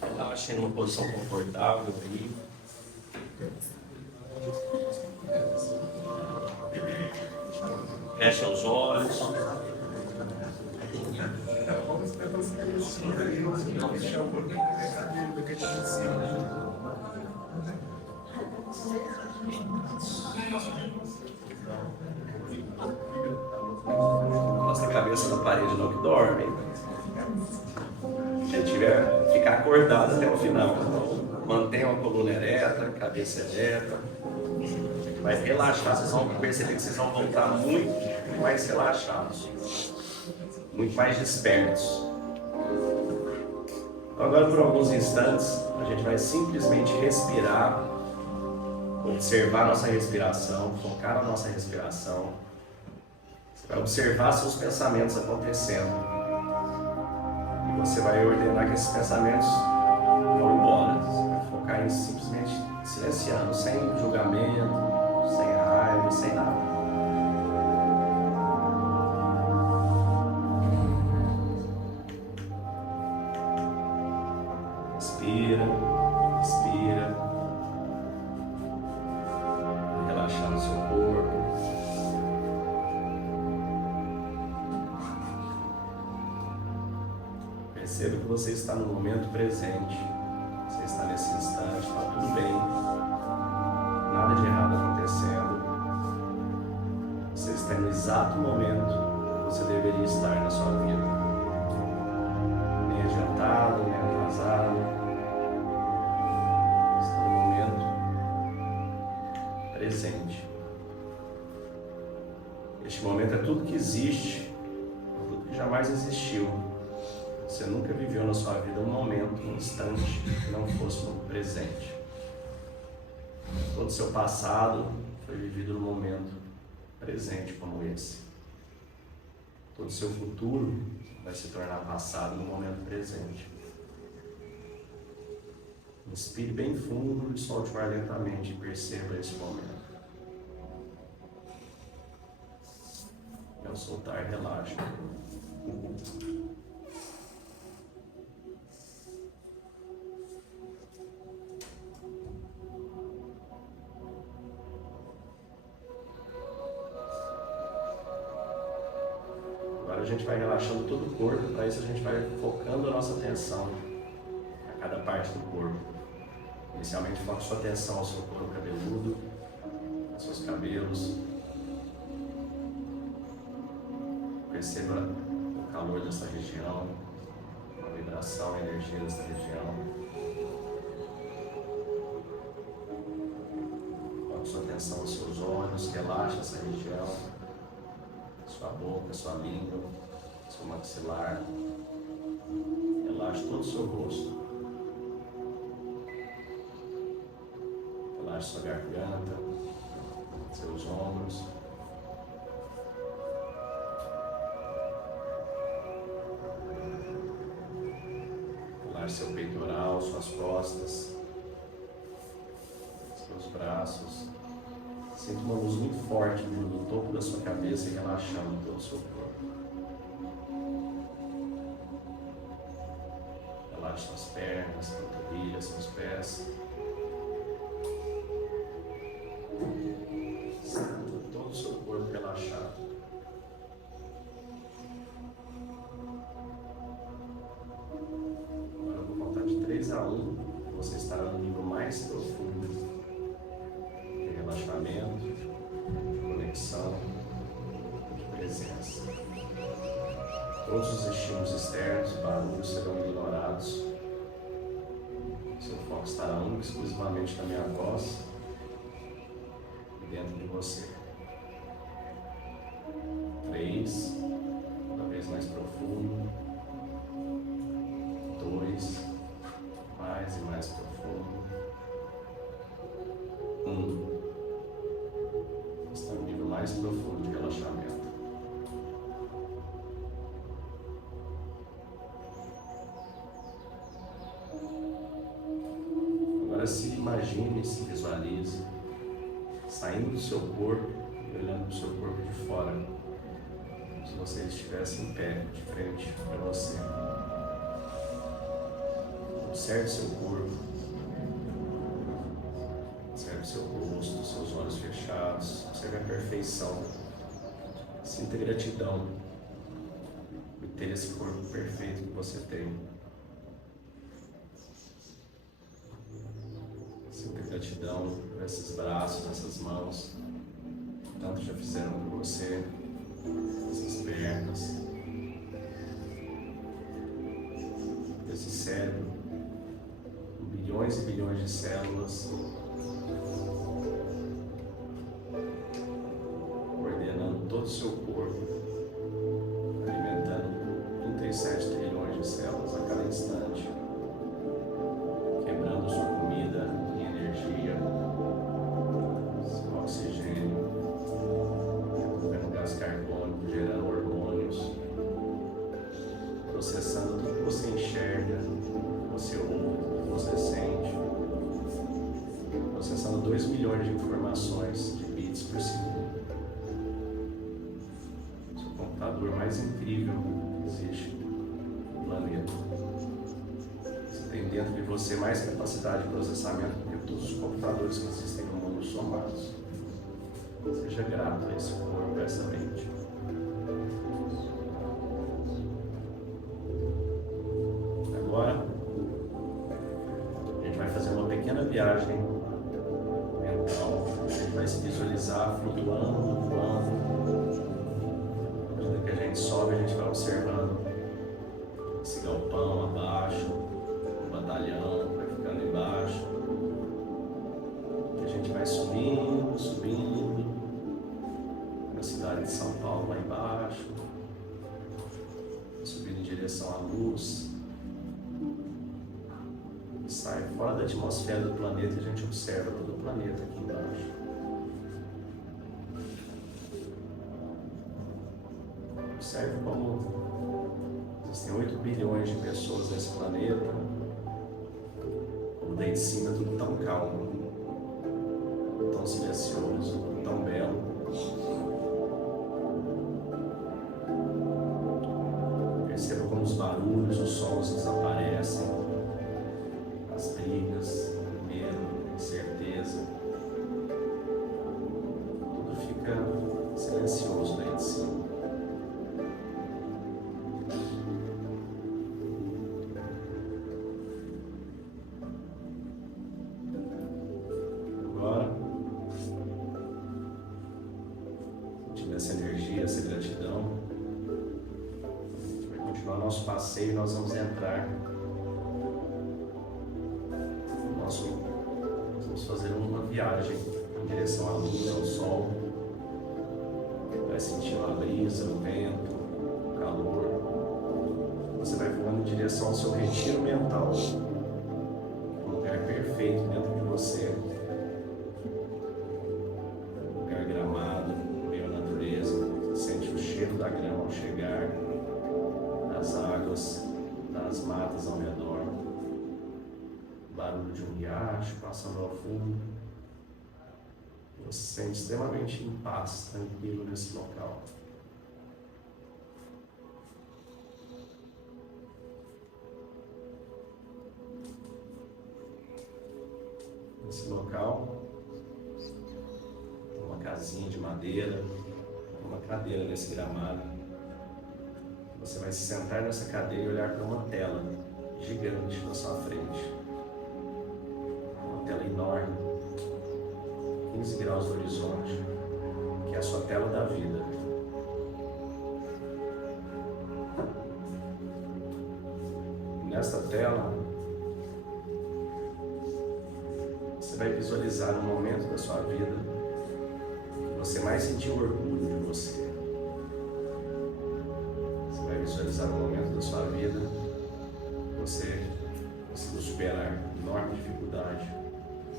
Relaxem numa posição confortável aí. Fecha os olhos. Nossa cabeça na parede não que dorme. Se tiver, ficar acordado até o final. Então, mantenha a coluna ereta, cabeça ereta. Vai relaxar, vocês vão perceber que vocês vão voltar muito mais relaxados, muito mais despertos. Então, agora, por alguns instantes, a gente vai simplesmente respirar, observar nossa respiração, focar na nossa respiração. Você vai observar seus pensamentos acontecendo. E você vai ordenar que esses pensamentos vão embora. Você vai focar em simplesmente silenciando, sem julgamento, sem raiva, sem nada. Respira, respira. Relaxar no seu corpo. Perceba que você está no momento presente. Você está nesse instante, está tudo bem. Nada de errado acontecendo. Você está no exato momento que você deveria estar na sua vida. Nem adiantado, nem atrasado. Está no momento presente. Este momento é tudo que existe, tudo que jamais existiu. Você nunca viveu na sua vida um momento, um instante que não fosse no presente. Todo o seu passado foi vivido no momento presente como esse. Todo o seu futuro vai se tornar passado no momento presente. Inspire bem fundo e solte o ar lentamente e perceba esse momento. E ao soltar, relaxa. Agora a gente vai relaxando todo o corpo, para isso a gente vai focando a nossa atenção a cada parte do corpo. Inicialmente foque sua atenção ao seu couro cabeludo, aos seus cabelos. Perceba o calor dessa região, a vibração, a energia dessa região. Foque sua atenção aos seus olhos, relaxa essa região, sua boca, sua língua, seu maxilar. Relaxe todo o seu rosto. Relaxe sua garganta, seus ombros. Relaxe seu peitoral, suas costas, seus braços. Sinta uma luz muito forte vindo do topo da sua cabeça e relaxando todo o seu corpo. Relaxe suas pernas, panturrilhas, seus pés. Sinta todo o seu corpo relaxado. Agora eu vou contar de 3 a 1. Você estará no nível mais profundo de relaxamento, de conexão, de presença. Todos os estímulos externos e barulhos serão ignorados. Seu foco estará único e exclusivamente na minha voz e dentro de você. 3, cada vez mais profundo. 2, mais e mais profundo. 1. Está no nível mais profundo de relaxamento. Agora se imagine, se visualize saindo do seu corpo e olhando para o seu corpo de fora, como se você estivesse em pé, de frente para você. Observe seu corpo, observe seu rosto, seus olhos fechados, observe a perfeição. Sinta gratidão por ter esse corpo perfeito que você tem. Sinta gratidão por esses braços, essas mãos, tanto já fizeram por você, essas pernas, esse cérebro, bilhões e bilhões de células, coordenando todo o seu corpo, alimentando 37 trilhões de células a cada instante, quebrando sua comida em energia, seu oxigênio, removendo gás carbônico, gerando hormônios, processando tudo que você enxerga, tudo que você ouve, tudo que você sente, processando 2 milhões de informações de bits por segundo. Seu computador mais incrível que existe no planeta. Você tem dentro de você mais capacidade de processamento do que todos os computadores que existem no mundo somados. Seja grato a esse corpo, a essa mente. Agora, a gente vai fazer uma pequena viagem mental. A gente vai se visualizar flutuando, voando. À medida que a gente sobe, a gente vai observando esse galpão abaixo, o batalhão vai ficando embaixo. E a gente vai subindo, subindo, na cidade de São Paulo lá embaixo, subindo em direção direção à luz, e sai fora da atmosfera do planeta e a gente observa todo o planeta aqui embaixo. Observe como existem 8 bilhões de pessoas nesse planeta, como daí de cima tudo tão calmo, tão silencioso, tão belo. Perceba como os barulhos, os sons desaparecem, as brigas, o medo, a incerteza. Tudo fica silencioso daí de cima. Agora, sentindo essa energia, essa gratidão, vai continuar nosso passeio e nós vamos entrar no nosso. Nós vamos fazer uma viagem em direção à luz, ao sol. Vai sentir a brisa, o vento, o calor. Você vai voando em direção ao seu retiro mental, um lugar perfeito dentro de você. Sente o cheiro da grama ao chegar, das águas, das matas ao redor, barulho de um riacho passando ao fundo. Você se sente extremamente em paz, tranquilo nesse local. Nesse local, uma casinha de madeira, uma cadeira nesse gramado. Você vai se sentar nessa cadeira e olhar para uma tela gigante na sua frente. Uma tela enorme, 15 graus do horizonte, que é a sua tela da vida. E nesta tela, você vai visualizar um momento da sua vida você mais sentiu orgulho de você. Você vai visualizar um momento da sua vida que você conseguiu superar enorme dificuldade.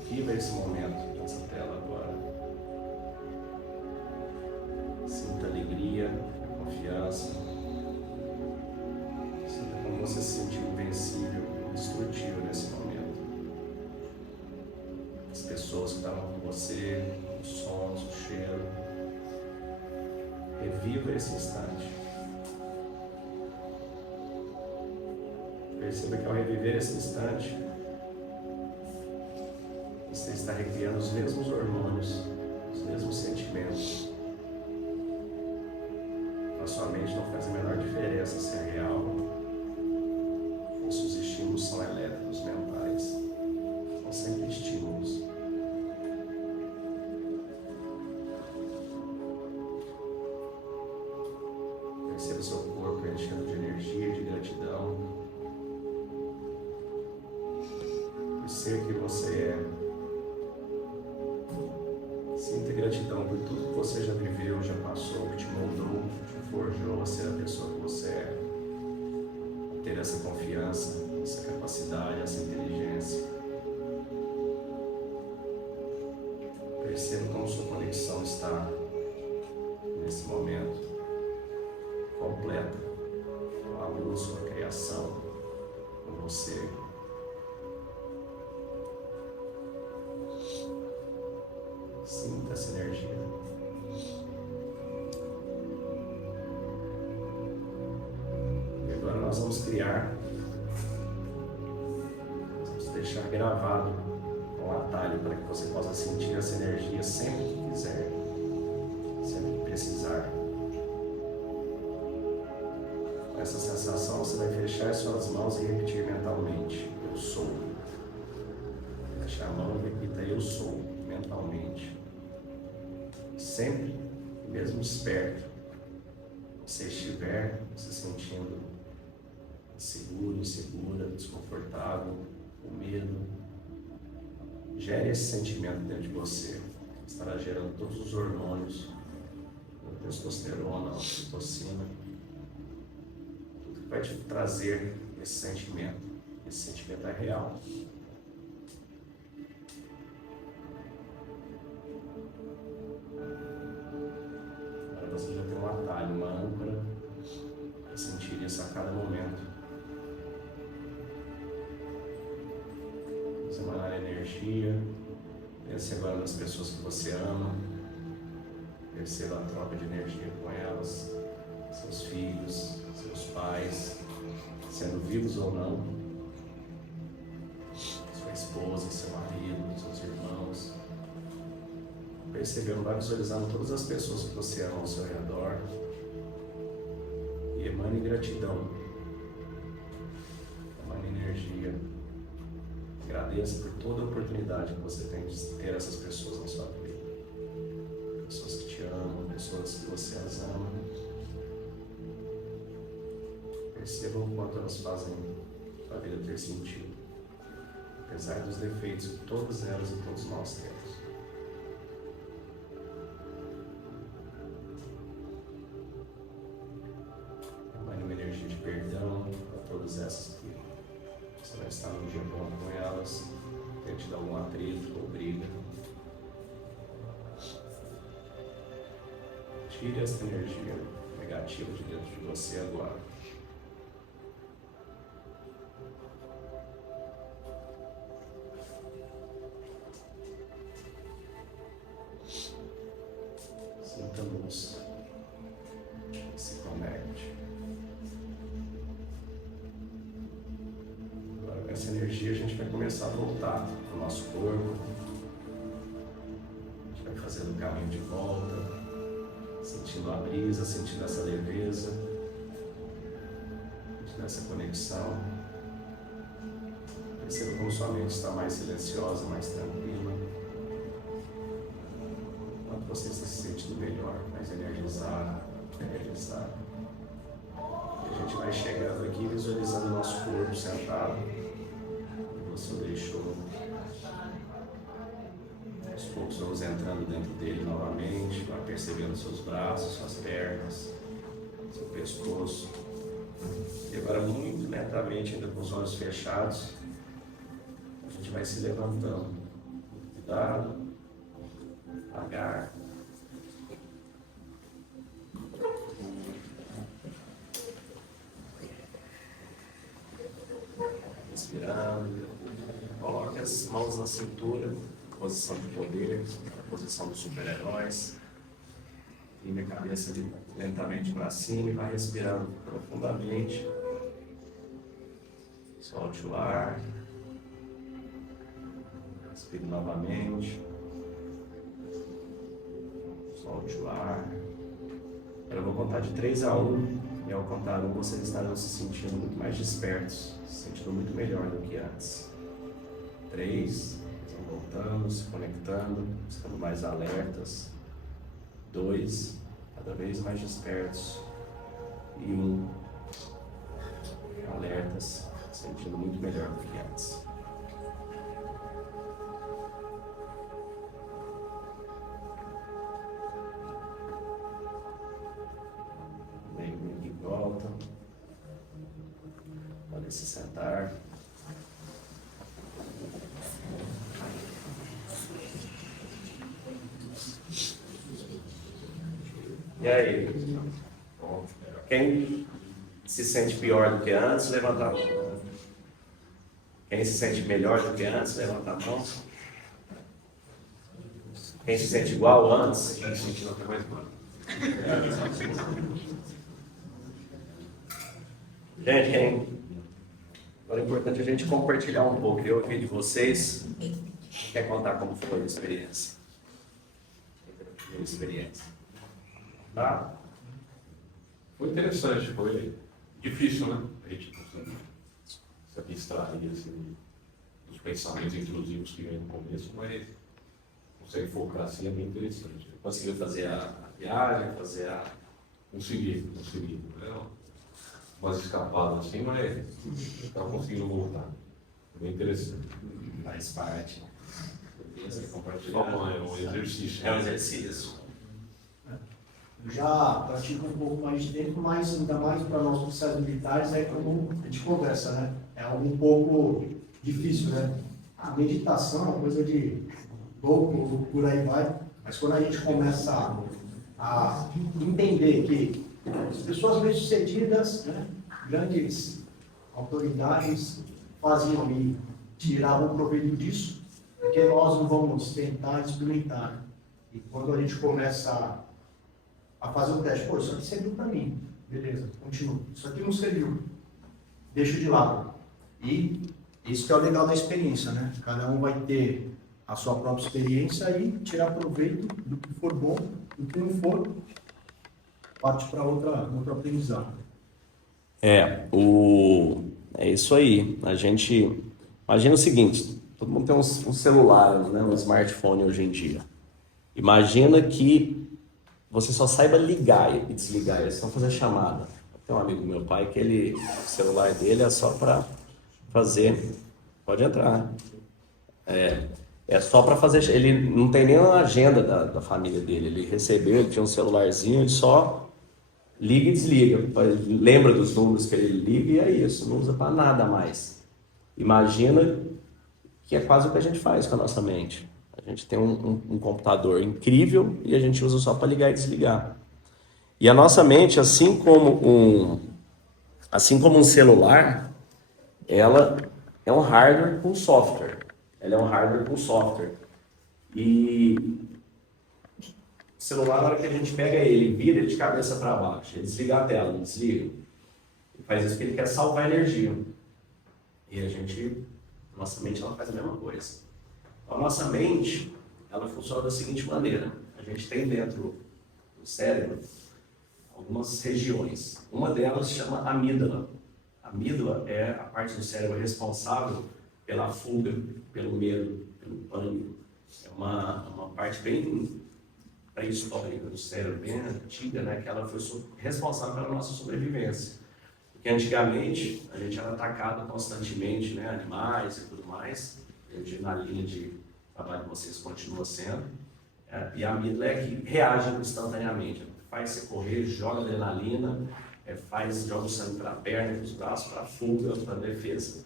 Viva esse momento nessa tela agora. Sinta alegria, confiança. Sinta como você se sentiu invencível, indestrutível nesse momento. As pessoas que estavam com você, os sons, o cheiro. Reviva esse instante. Perceba que ao reviver esse instante, você está recriando os mesmos hormônios, os mesmos sentimentos. Na sua mente não faz a menor diferença se é real ou se os estímulos são elétricos, mentais. São sempre estímulos. Perceba o seu corpo enchendo de energia e de gratidão. Por ser que você é. Sinta gratidão por tudo que você já viveu, já passou, que te moldou, te forjou a ser a pessoa que você é. A ter essa confiança, essa capacidade, essa inteligência. Perceba como sua conexão está nesse momento. Completa com a luz, sua criação, com você. Sinta essa energia. E agora nós vamos criar, vamos deixar gravado um atalho para que você possa sentir essa energia sempre que quiser, sempre que precisar. Essa sensação, você vai fechar suas mãos e repetir mentalmente: eu sou. Fecha a mão e repita: eu sou, mentalmente. Sempre, mesmo esperto, você estiver se sentindo inseguro, insegura, desconfortável, com medo, gere esse sentimento dentro de você. Estará gerando todos os hormônios, a testosterona, a oxitocina, vai te trazer esse sentimento. Esse sentimento é real. Agora você já tem um atalho, uma âncora para sentir isso a cada momento. Você emanar energia. Pense agora nas pessoas que você ama. Perceba a troca de energia com elas, seus filhos, seus pais, sendo vivos ou não, sua esposa, seu marido, seus irmãos. Percebendo, vai visualizando todas as pessoas que você ama ao seu redor e emane gratidão, emane energia. Agradeça por toda a oportunidade que você tem de ter essas pessoas na sua vida. Pessoas que te amam, pessoas que você as ama. Percebam o quanto elas fazem a vida ter sentido, apesar dos defeitos que todas elas e todos nós temos. Emane uma energia de perdão para todas essas que você vai estar num dia bom com elas, ter tido algum atrito ou briga. Tire essa energia negativa de dentro de você agora. Sinta a luz. Se conecte. Agora, com essa energia, a gente vai começar a voltar para o nosso corpo. A gente vai fazendo o caminho de volta. Sentindo a brisa, sentindo essa leveza, sentindo essa conexão. Perceba como sua mente está mais silenciosa, mais tranquila. Quanto você está se sentindo melhor, mais energizado, energizado. E a gente vai chegando aqui visualizando o nosso corpo sentado. Você o deixou. Aos poucos vamos entrando dentro dele novamente, vai percebendo seus braços, suas pernas, seu pescoço. E agora, muito lentamente, ainda com os olhos fechados, a gente vai se levantando. Cuidado, devagar. Respirando. Coloque as mãos na cintura. Posição de poder, posição dos super-heróis. Vire a cabeça lentamente para cima e vai respirando profundamente. Solte o ar. Respire novamente. Solte o ar. Eu vou contar de 3 a 1. E ao contar 1, vocês estarão se sentindo muito mais despertos, se sentindo muito melhor do que antes. 3. Voltando, se conectando, estando mais alertas. 2, cada vez mais despertos. E 1, alertas, sentindo muito melhor do que antes. Vem de volta. Pode se sentar. E aí? Quem se sente pior do que antes, levanta a mão. Quem se sente melhor do que antes, levanta a mão. Quem se sente igual antes, gente, não tem mais mano. Gente, agora é importante a gente compartilhar um pouco. Eu ouvi de vocês. Quer contar como foi a experiência? Tá? Foi interessante, foi difícil, né? A gente conseguir se abstrair assim, dos pensamentos intrusivos que vem no começo, mas consegue focar assim, é bem interessante. Conseguiu fazer a viagem, fazer a... Consegui. Né? Umas escapadas assim, mas estava conseguindo voltar. Bem interessante. Faz parte. É um exercício. É um exercício. já pratico um pouco mais de tempo, mas ainda mais para nós oficiais militares, é como a gente conversa, né? É algo um pouco difícil, né? A meditação é uma coisa de louco, por aí vai, mas quando a gente começa a entender que as pessoas bem-sucedidas, né, grandes autoridades, faziam e tiravam proveito disso, porque nós não vamos tentar experimentar. Né? E quando a gente começa a fazer o teste, pô, isso aqui serviu para mim, beleza, continua. Isso aqui não serviu, deixo de lado. E isso que é o legal da experiência, né? Cada um vai ter a sua própria experiência e tirar proveito do que for bom, do que não for, parte para outro aprendizado. É isso aí. A gente imagina o seguinte, todo mundo tem um celular, né, um smartphone hoje em dia. Imagina que você só saiba ligar e desligar, eles vão fazer chamada. Tem um amigo meu pai que o celular dele é só para fazer, pode entrar, é só para fazer, ele não tem nem a agenda da família dele, ele recebeu, ele tinha um celularzinho, ele só liga e desliga, lembra dos números que ele liga e é isso, não usa para nada mais. Imagina que é quase o que a gente faz com a nossa mente. A gente tem um computador incrível e a gente usa só para ligar e desligar. E a nossa mente, assim como um celular, ela é um hardware com software. Ela é um hardware com software. E o celular, na hora que a gente pega ele, vira ele de cabeça para baixo, ele desliga a tela, não desliga. Ele faz isso porque ele quer salvar energia. E nossa mente, ela faz a mesma coisa. A nossa mente, ela funciona da seguinte maneira. A gente tem dentro do cérebro algumas regiões. Uma delas se chama amígdala. A amígdala é a parte do cérebro responsável pela fuga, pelo medo, pelo pânico. É uma parte bem pré-histórica do cérebro, bem antiga, né? Que ela foi responsável pela nossa sobrevivência. Porque antigamente a gente era atacado constantemente, né? Animais e tudo mais. Na linha de trabalho que vocês continua sendo. E a amígdala é que reage instantaneamente. Faz você correr, joga adrenalina, joga o sangue para a perna, para os braços, para a fuga, para a defesa.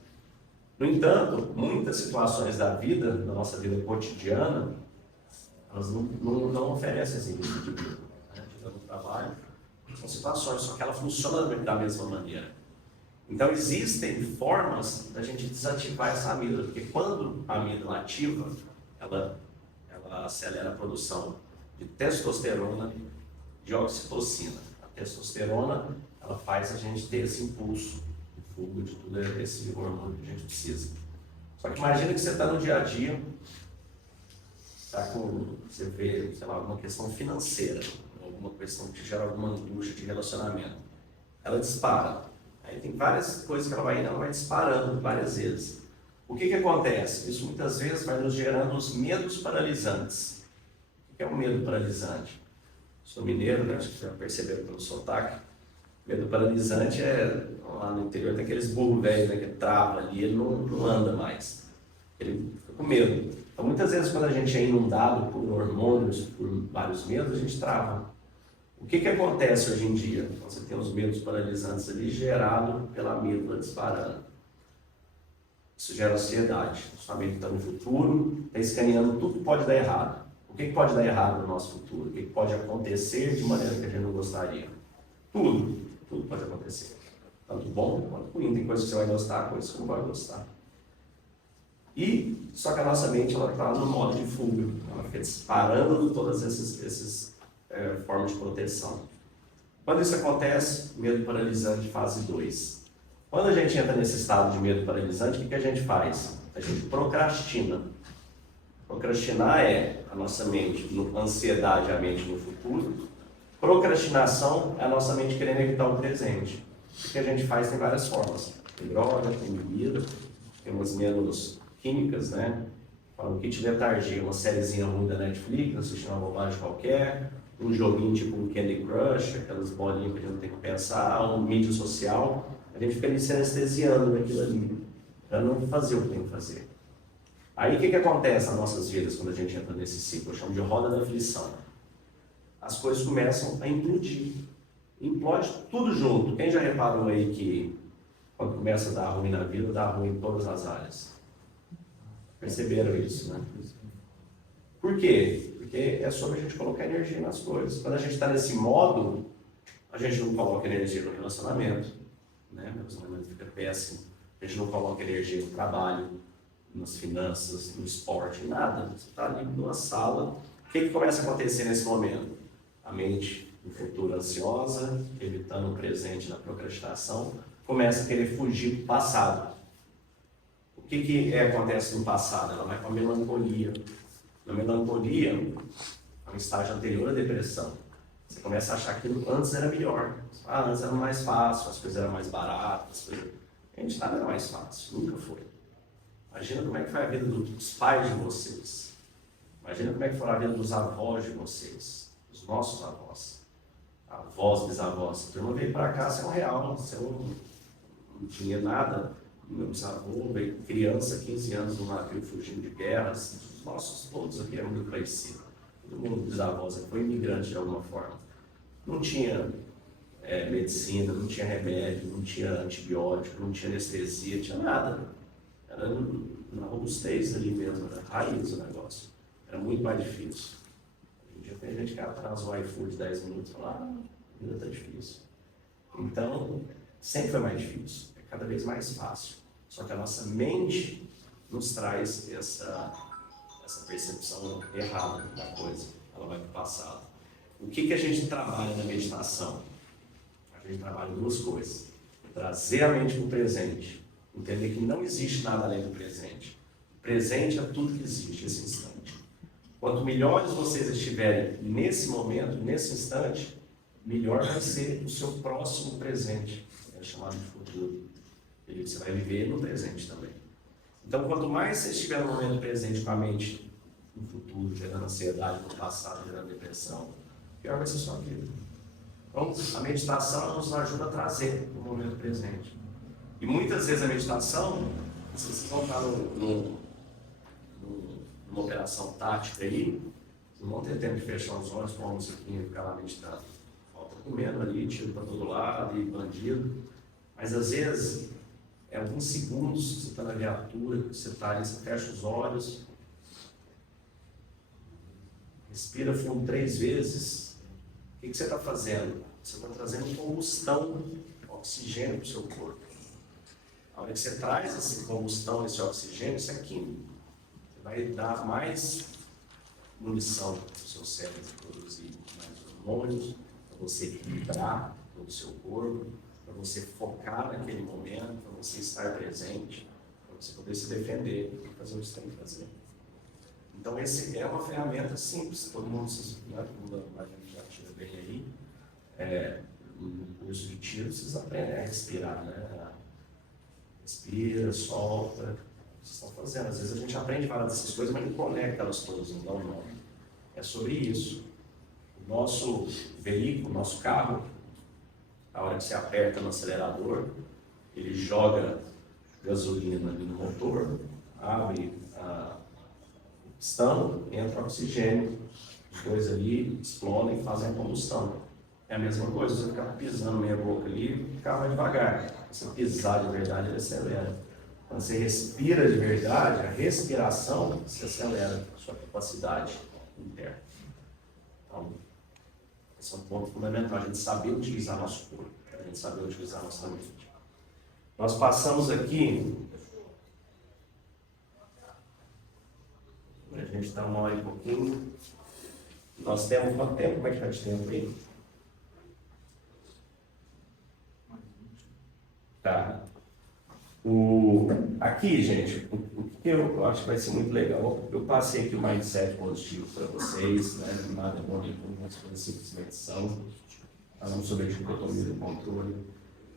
No entanto, muitas situações da nossa vida cotidiana, elas não oferecem esse tipo de vida. Né? No trabalho, são situações, só que ela funciona da mesma maneira. Então, existem formas da gente desativar essa amígdala, porque quando a amígdala ativa, ela acelera a produção de testosterona, de oxitocina. A testosterona, ela faz a gente ter esse impulso de fuga, de tudo esse hormônio que a gente precisa. Só que imagina que você está no dia a dia, você vê, sei lá, alguma questão financeira, alguma questão que gera alguma angústia de relacionamento. Ela dispara. Aí tem várias coisas que ela vai disparando várias vezes. O que acontece? Isso muitas vezes vai nos gerando os medos paralisantes. O que é um medo paralisante? Sou mineiro, né? Acho que já perceberam pelo sotaque. Medo paralisante lá no interior tem aqueles burros velhos, né, que trava ali, ele não anda mais. Ele fica com medo. Então muitas vezes quando a gente é inundado por hormônios, por vários medos, a gente trava. O que acontece hoje em dia? Você tem os medos paralisantes ali gerado pela amígdala disparando. Isso gera ansiedade. Sua mente está no futuro, está escaneando tudo que pode dar errado. O que pode dar errado no nosso futuro? O que pode acontecer de maneira que a gente não gostaria? Tudo pode acontecer. Tanto bom quanto ruim. Tem coisas que você vai gostar, coisas que você não vai gostar. Só que a nossa mente está no modo de fuga. Ela fica disparando todas essas formas de proteção. Quando isso acontece, medo paralisante fase 2. Quando a gente entra nesse estado de medo paralisante, o que a gente faz? A gente procrastina. Procrastinar é a nossa mente, ansiedade é a mente no futuro. Procrastinação é a nossa mente querendo evitar o presente. O que a gente faz tem várias formas. Tem droga, tem bebida, tem umas menos químicas, né? Um kit de letargia, uma sériezinha ruim da Netflix, assistir uma bobagem qualquer, um joguinho tipo um Candy Crush, aquelas bolinhas que a gente não tem que pensar, um mídia social. A gente fica ali se anestesiando naquilo ali, para não fazer o que tem que fazer. Aí o que acontece nas nossas vidas quando a gente entra nesse ciclo? Eu chamo de roda da aflição. as coisas começam a implodir. Implode tudo junto. Quem já reparou aí que quando começa a dar ruim na vida, dá ruim em todas as áreas? Perceberam isso, né? Por quê? Porque é sobre a gente colocar energia nas coisas. Quando a gente está nesse modo, a gente não coloca energia no relacionamento, né? O relacionamento fica péssimo. A gente não coloca energia no trabalho, nas finanças, no esporte, em nada. Você está ali numa sala. O que começa a acontecer nesse momento? A mente, no futuro, ansiosa, evitando o presente na procrastinação, começa a querer fugir do passado. O que acontece no passado? Ela vai com a melancolia. Na melancolia, é um estágio anterior à depressão. Você começa a achar que antes era melhor. Antes era mais fácil, as coisas eram mais baratas. Gente, nada era mais fácil, nunca foi. Imagina como é que foi a vida dos pais de vocês. Imagina como é que foi a vida dos avós de vocês, dos nossos avós. Avós, bisavós. A turma veio para cá sem um real, sem não tinha nada. Meu bisavô veio criança, 15 anos, no navio fugindo de guerras. Os nossos todos aqui eram muito parecidos. Todo mundo bisavós foi imigrante de alguma forma. Não tinha medicina, não tinha remédio, não tinha antibiótico, não tinha anestesia, não tinha nada. Era na robustez ali mesmo, era raiz o negócio. Era muito mais difícil. Hoje em dia tem gente que atrasa o iFood 10 minutos e fala, a vida está difícil. Então, sempre foi mais difícil, é cada vez mais fácil. Só que a nossa mente nos traz essa percepção errada da coisa, ela vai para o passado. O que a gente trabalha na meditação? A gente trabalha duas coisas. Trazer a mente para o presente, entender que não existe nada além do presente. O presente é tudo que existe, esse instante. Quanto melhores vocês estiverem nesse momento, nesse instante, melhor vai ser o seu próximo presente, é chamado de futuro. E você vai viver no presente também. Então, quanto mais você estiver no momento presente com a mente no futuro, gerando ansiedade no passado, gerando depressão, pior vai ser a sua vida. Então, a meditação nos ajuda a trazer o momento presente. E muitas vezes a meditação, se vocês vão estar numa operação tática aí, vocês não vão ter tempo de fechar os olhos com uma musiquinha e ficar lá meditando. Falta comendo ali, tiro para todo lado, e bandido. Mas às vezes, é alguns segundos, você está na viatura, você está ali, você fecha os olhos, respira fundo 3 vezes. O que você está fazendo? Você está trazendo combustão, oxigênio para o seu corpo. A hora que você traz essa combustão, esse oxigênio, isso é químico. Você vai dar mais munição para o seu cérebro produzir mais hormônios, para você equilibrar todo o seu corpo, para você focar naquele momento, para você estar presente, para você poder se defender e fazer o que você tem que fazer. Então, esse é uma ferramenta simples, todo mundo já tira bem aí. No curso de tiro, vocês aprendem a respirar, né? Respira, solta, vocês estão fazendo. Às vezes a gente aprende várias dessas coisas, mas não conecta elas todas, não dá um nome. É sobre isso. O nosso veículo, o nosso carro, a hora que você aperta no acelerador, ele joga gasolina ali no motor, abre o pistão, entra oxigênio, os dois ali explodem e fazem a combustão. É a mesma coisa, você ficar pisando meia boca ali, o carro vai devagar. Se você pisar de verdade, ele acelera. Quando você respira de verdade, a respiração se acelera a sua capacidade interna. Então, esse é um ponto fundamental, a gente saber utilizar nosso corpo, a gente saber utilizar nossa mente. Nós passamos aqui, a gente está 1 hora e pouquinho. Nós temos quanto tempo? Como é que está de tempo aí? Tá. Aqui, gente, o que eu acho que vai ser muito legal, eu passei aqui o mindset positivo para vocês, né? Nada bom de algumas coisas simplesmente são. Falamos sobre a dicotomia do controle.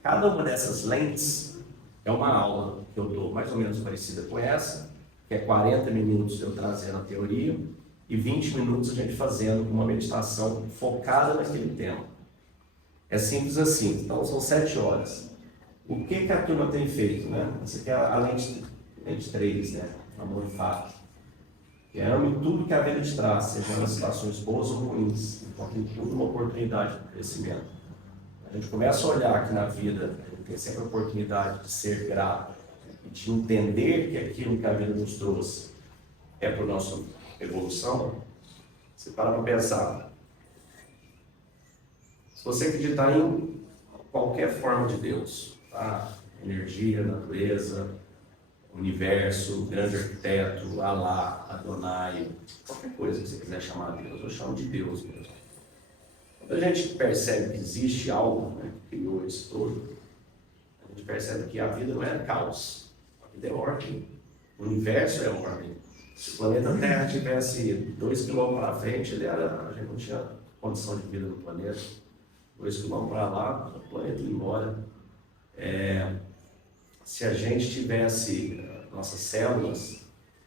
Cada uma dessas lentes é uma aula que eu dou mais ou menos parecida com essa, que é 40 minutos eu trazendo a teoria e 20 minutos a gente fazendo uma meditação focada naquele tema. É simples assim, então são 7 horas. O que a turma tem feito, né? Você quer a lente 3, né? Amor e fato. Que ame tudo que a vida te traz, seja nas situações boas ou ruins. Então tem tudo uma oportunidade de crescimento. A gente começa a olhar que na vida a gente tem sempre a oportunidade de ser grato e de entender que aquilo que a vida nos trouxe é para a nossa evolução. Você para pensar. Se você acreditar em qualquer forma de Deus, tá? Energia, natureza, universo, grande arquiteto, Alá, Adonai, qualquer coisa que você quiser chamar de Deus, eu chamo de Deus mesmo. Quando a gente percebe que existe algo, né, que criou esse todo, a gente percebe que a vida não é caos, a vida é ordem, o universo é ordem. Se o planeta Terra tivesse 2 quilômetros para frente, a gente não tinha condição de vida no planeta. 2 quilômetros para lá, o planeta ia embora. Se a gente tivesse nossas células,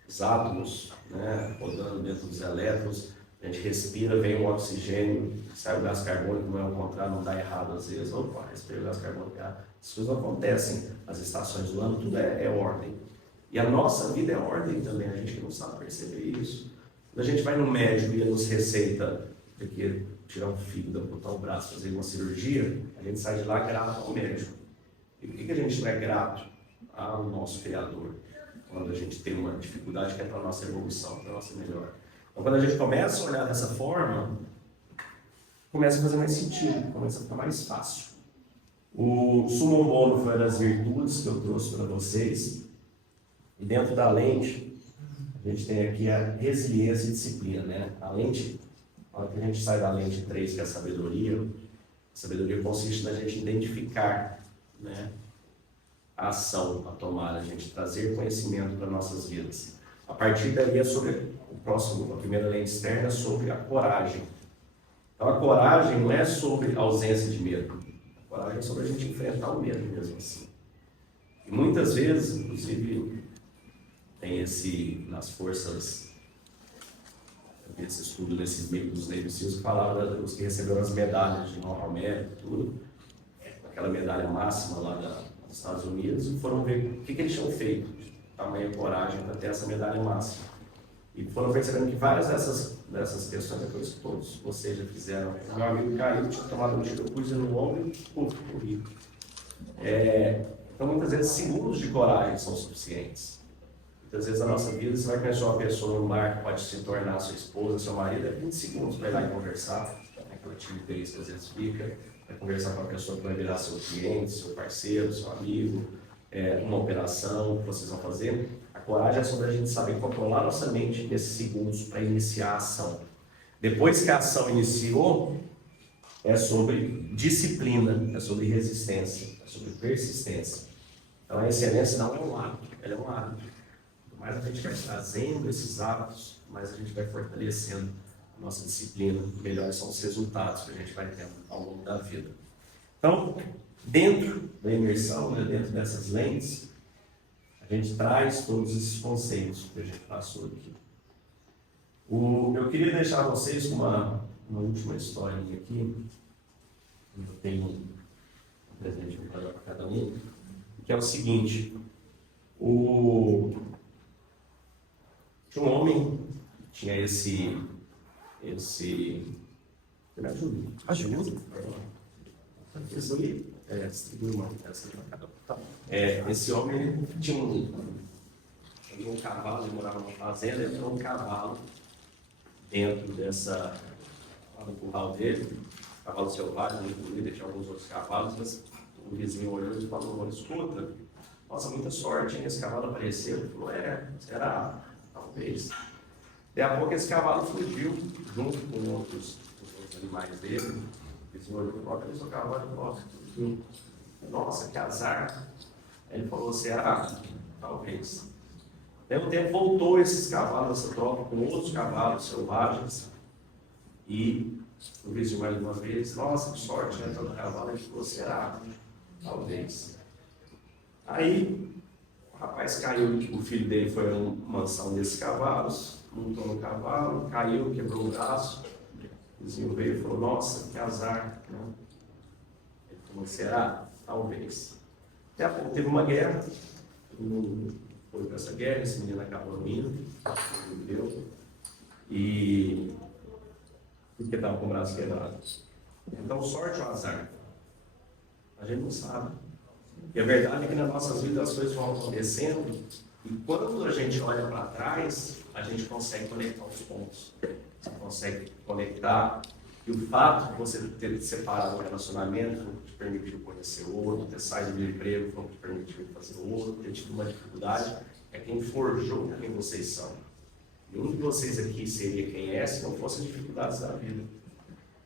os átomos, né, rodando dentro dos elétrons, a gente respira, vem o oxigênio, sai o gás carbônico, não é o contrário, não dá errado às vezes. Opa, respira o gás carbônico, as coisas não acontecem, as estações do ano, tudo é ordem. E a nossa vida é ordem também, a gente não sabe perceber isso. Quando a gente vai no médico e ele nos receita que tirar um fígado, botar um braço, fazer uma cirurgia, a gente sai de lá grato ao médico. E por que a gente não é grato ao nosso Criador? Quando a gente tem uma dificuldade que é para a nossa evolução, para a nossa melhor. Então, quando a gente começa a olhar dessa forma, começa a fazer mais sentido, começa a ficar mais fácil. O summum bonum foi uma das virtudes que eu trouxe para vocês. E dentro da lente, a gente tem aqui a resiliência e disciplina, né? A lente, na hora que a gente sai da lente 3, que é a sabedoria consiste na gente identificar, né, a ação a tomar, a gente trazer conhecimento para nossas vidas. A partir daí é sobre a primeira lente externa, sobre a coragem. Então a coragem não é sobre a ausência de medo, a coragem é sobre a gente enfrentar o medo mesmo assim. E muitas vezes, inclusive, tem nas forças, esse estudo nesses meios dos Navy Seals, que falava dos que receberam as medalhas de honra ao mérito, tudo, aquela medalha máxima lá dos Estados Unidos, e foram ver o que eles tinham feito, tamanha coragem para ter essa medalha máxima. E foram percebendo que várias dessas questões, depois que todos vocês já fizeram, o meu amigo caiu, tinha tomado um tiro, eu pus no ombro e corri. Então, muitas vezes, segundos de coragem são suficientes. Muitas vezes, na nossa vida, você vai conhecer uma pessoa no bar que pode se tornar sua esposa, seu marido, é 20 segundos para ir lá e conversar, aquela timidez que às vezes fica, vai conversar com a pessoa que vai virar seu cliente, seu parceiro, seu amigo, uma operação que vocês vão fazer. A coragem é sobre a gente saber controlar nossa mente nesses segundos para iniciar a ação. Depois que a ação iniciou, é sobre disciplina, é sobre resistência, é sobre persistência. Então a excelência não é um hábito, ela é um hábito. Quanto mais a gente vai trazendo esses hábitos, mais a gente vai fortalecendo a nossa disciplina, melhores são os resultados que a gente vai tendo ao longo da vida. Então, dentro da imersão, né, dentro dessas lentes, a gente traz todos esses conceitos que a gente passou aqui. Eu queria deixar vocês com uma última historinha aqui. Eu tenho um presente para cada um, que é o seguinte. Tinha um homem que tinha esse me ajuda. Ajuda? Esse homem tinha um cavalo, ele morava numa fazenda, ele tinha um cavalo dentro no curral dele, cavalo selvagem, muito bonito, tinha alguns outros cavalos, mas o vizinho olhou e falou: escuta, nossa, muita sorte, hein? Esse cavalo apareceu. Ele falou: será? Talvez. Daí a pouco esse cavalo fugiu junto com outros animais dele. O vizinho olhou e falou: cadê o seu cavalo? Ele falou: fugiu. Nossa, que azar. Aí ele falou: será? Talvez. Daí um tempo voltou esses cavalos, essa troca, com outros cavalos selvagens. E o vizinho mais uma vez: nossa, que sorte, né? Todo cavalo. Ele falou: será? Talvez. Aí o rapaz caiu, o filho dele foi a uma mansão desses cavalos, montou no cavalo, caiu, quebrou o braço. O vizinho veio e falou: nossa, que azar. Ele falou: será? Talvez. Até a pouco teve uma guerra, todo mundo foi para essa guerra, esse menino acabou indo, viveu. E porque estavam com o braço quebrado. Então, sorte ou azar? A gente não sabe. E a verdade é que nas nossas vidas as coisas vão acontecendo e quando a gente olha para trás, a gente consegue conectar os pontos. Você consegue conectar e o fato de você ter separado um relacionamento não te permitiu conhecer o outro, ter saído do emprego não te permitiu fazer o outro, ter tido uma dificuldade, é quem forjou quem vocês são. Nenhum de vocês aqui seria quem é se não fossem dificuldades da vida.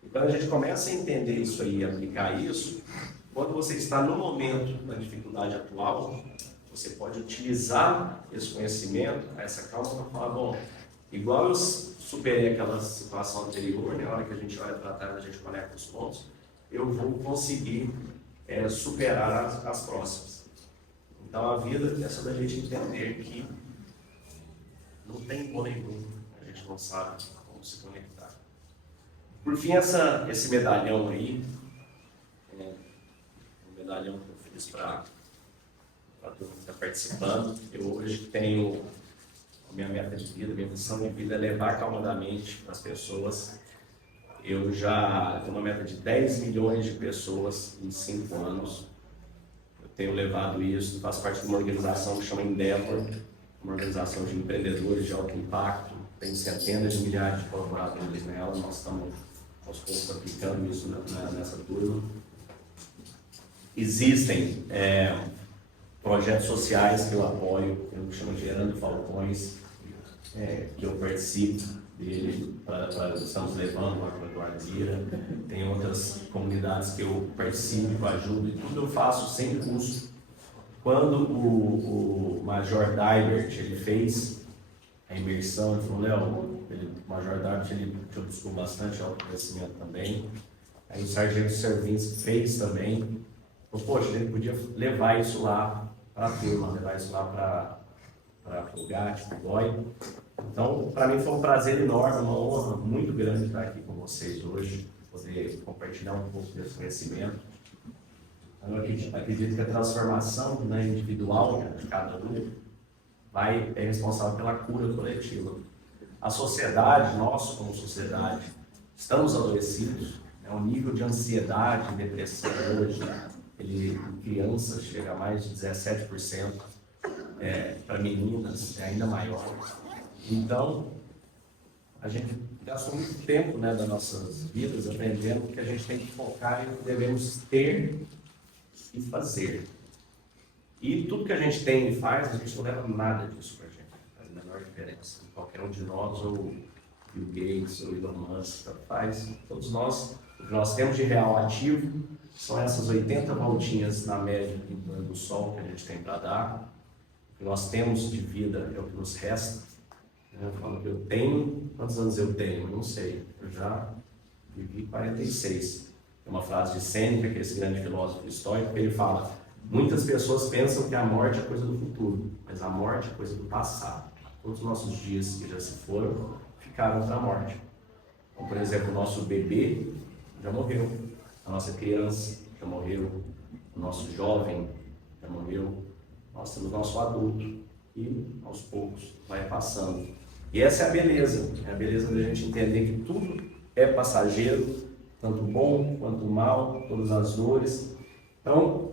E quando a gente começa a entender isso aí e aplicar isso, quando você está no momento da dificuldade atual, você pode utilizar esse conhecimento, essa causa, para falar, bom, igual eu superei aquela situação anterior, na hora que a gente olha para trás, a gente conecta os pontos, eu vou conseguir superar as próximas. Então a vida é só da gente entender que não tem como nenhum, a gente não sabe como se conectar. Por fim, esse medalhão aí, um medalhão que eu fiz para todo mundo que está participando. Eu hoje tenho a minha meta de vida, minha missão de vida é levar calmadamente as pessoas. Eu já tenho uma meta de 10 milhões de pessoas em 5 anos. Eu tenho levado isso, faço parte de uma organização que chama Endeavor, uma organização de empreendedores de alto impacto, tem centenas de milhares de colaboradores nela, nós estamos aos poucos aplicando isso nessa turma. Existem projetos sociais que eu apoio, eu chamo Gerando Falcões, que eu participo dele, estamos levando para Guardira. Tem outras comunidades que eu participo, ajudo, e tudo eu faço sem custo. Quando o Major Daibert ele fez a imersão, ele falou, Léo, o Major Daibert ele buscou bastante autoconhecimento também. Aí o Sargento Servins fez também. Poxa, ele podia levar isso lá para a turma, levar isso lá para o GAT, para o GOI. Então, para mim foi um prazer enorme, uma honra muito grande estar aqui com vocês hoje, poder compartilhar um pouco desse conhecimento. Eu acredito que a transformação individual de cada um é responsável pela cura coletiva. A sociedade, nós como sociedade, estamos adoecidos, o nível de ansiedade e depressão hoje, em crianças chega a mais de 17%, para meninas é ainda maior. Então, a gente gastou muito tempo das nossas vidas aprendendo que a gente tem que focar em que devemos ter e fazer. E tudo que a gente tem e faz, a gente não leva nada disso para a gente, faz a menor diferença. Qualquer um de nós, ou Bill Gates, ou Elon Musk, faz. Todos nós, o que nós temos de real ativo são essas 80 voltinhas na média do sol que a gente tem para dar. O que nós temos de vida é o que nos resta. Eu falo que eu tenho, quantos anos eu tenho? Eu não sei, eu já vivi 46. Tem uma frase de Sêneca, que é esse grande filósofo estoico, que ele fala: muitas pessoas pensam que a morte é coisa do futuro, mas a morte é coisa do passado. Todos os nossos dias que já se foram, ficaram para a morte. Então, por exemplo, o nosso bebê já morreu, a nossa criança já morreu, o nosso jovem já morreu, nós temos o nosso adulto e aos poucos vai passando. E essa é a beleza da gente entender que tudo é passageiro, tanto bom quanto mal, todas as dores. Então,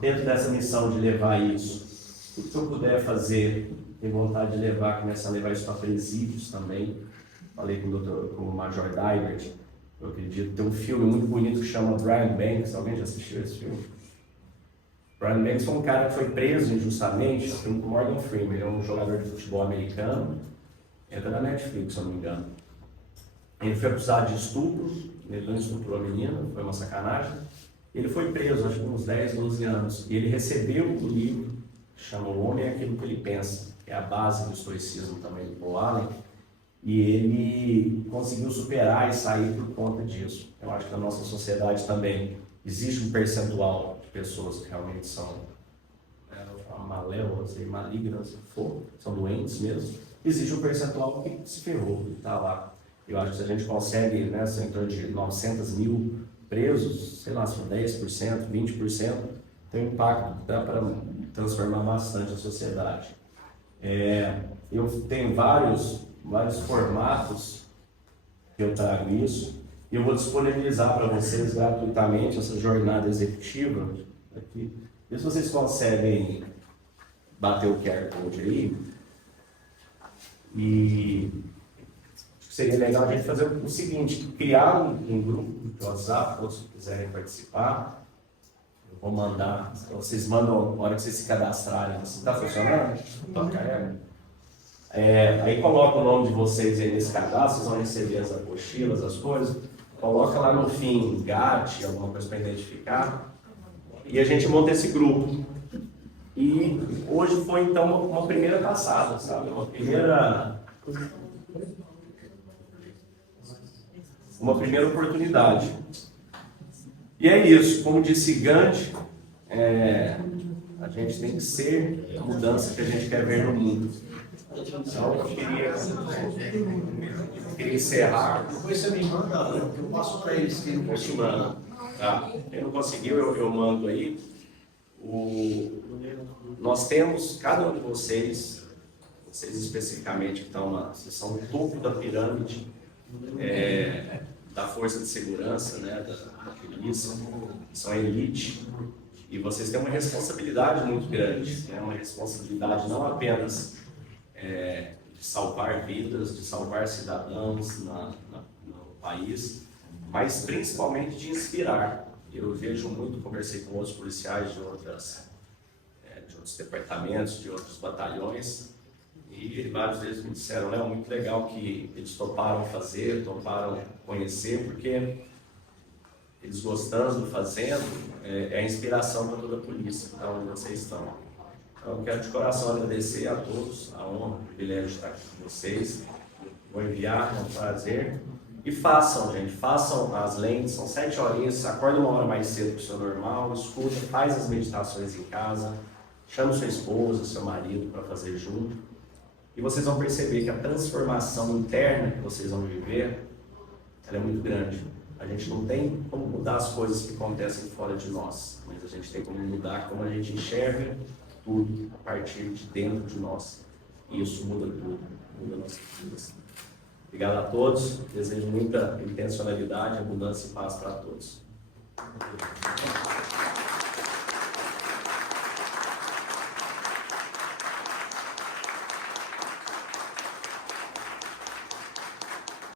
dentro dessa missão de levar isso, tudo que eu puder fazer, tenho vontade de levar, começar a levar isso para presídios também. Falei com o Major Daibert, eu acredito, tem um filme muito bonito que chama Brian Banks. Alguém já assistiu esse filme? Brian Banks foi um cara que foi preso injustamente, é um Morgan Freeman, ele é um jogador de futebol americano, entra na Netflix, se eu não me engano. Ele foi acusado de estupro, ele não estuprou a menina, foi uma sacanagem. Ele foi preso, acho que uns 10, 12 anos, e ele recebeu o livro que chama O Homem é Aquilo que Ele Pensa, que é a base do estoicismo também do Paul Allen, e ele conseguiu superar e sair por conta disso. Eu acho que na nossa sociedade também existe um percentual de pessoas que realmente são malévolas e malignas, são doentes mesmo. Existe um percentual que se ferrou, que está lá. Eu acho que se a gente consegue, em torno de 900 mil presos, sei lá, se for 10%, 20%, tem um impacto, dá para transformar bastante a sociedade. Eu tenho vários vários formatos que eu trago isso. E eu vou disponibilizar para vocês gratuitamente essa jornada executiva aqui. E se vocês conseguem bater o QR Code aí, e seria legal a gente fazer o seguinte, criar um grupo de WhatsApp, todos que quiserem participar. Eu vou mandar, vocês mandam na hora que vocês se cadastrarem. Está funcionando? Toca aí coloca o nome de vocês aí nesse cadastro, vocês vão receber as apostilas, as coisas. Coloca lá no fim GAT, alguma coisa para identificar. E a gente monta esse grupo. E hoje foi então uma primeira passada, sabe? Uma primeira oportunidade. E é isso, como disse Gandhi, a gente tem que ser a mudança que a gente quer ver no mundo. Então eu queria encerrar. Depois você me manda, eu passo para eles. Quem não conseguiu. Tá? Quem não conseguiu, eu mando aí. Nós temos, cada um de vocês especificamente que estão vocês são o topo da pirâmide da força de segurança, né, da polícia, são a elite, e vocês têm uma responsabilidade muito grande, né, uma responsabilidade não apenas de salvar vidas, de salvar cidadãos no país, mas principalmente de inspirar. Eu vejo muito, conversei com outros policiais de outros departamentos, de outros batalhões, e vários deles me disseram, Léo, muito legal que eles toparam fazer, toparam conhecer, porque eles gostando, fazendo, é a inspiração para toda a polícia, então onde vocês estão. Então eu quero de coração agradecer a todos, a honra, o privilégio de estar aqui com vocês, vou enviar, é um prazer. E façam, gente, façam as lentes, são 7 horinhas, acorda uma hora mais cedo que o seu normal, escuta, faz as meditações em casa, chama sua esposa, seu marido para fazer junto. E vocês vão perceber que a transformação interna que vocês vão viver, ela é muito grande. A gente não tem como mudar as coisas que acontecem fora de nós, mas a gente tem como mudar como a gente enxerga tudo a partir de dentro de nós. E isso muda tudo, muda nossas vidas. Obrigado a todos, desejo muita intencionalidade, abundância e paz para todos.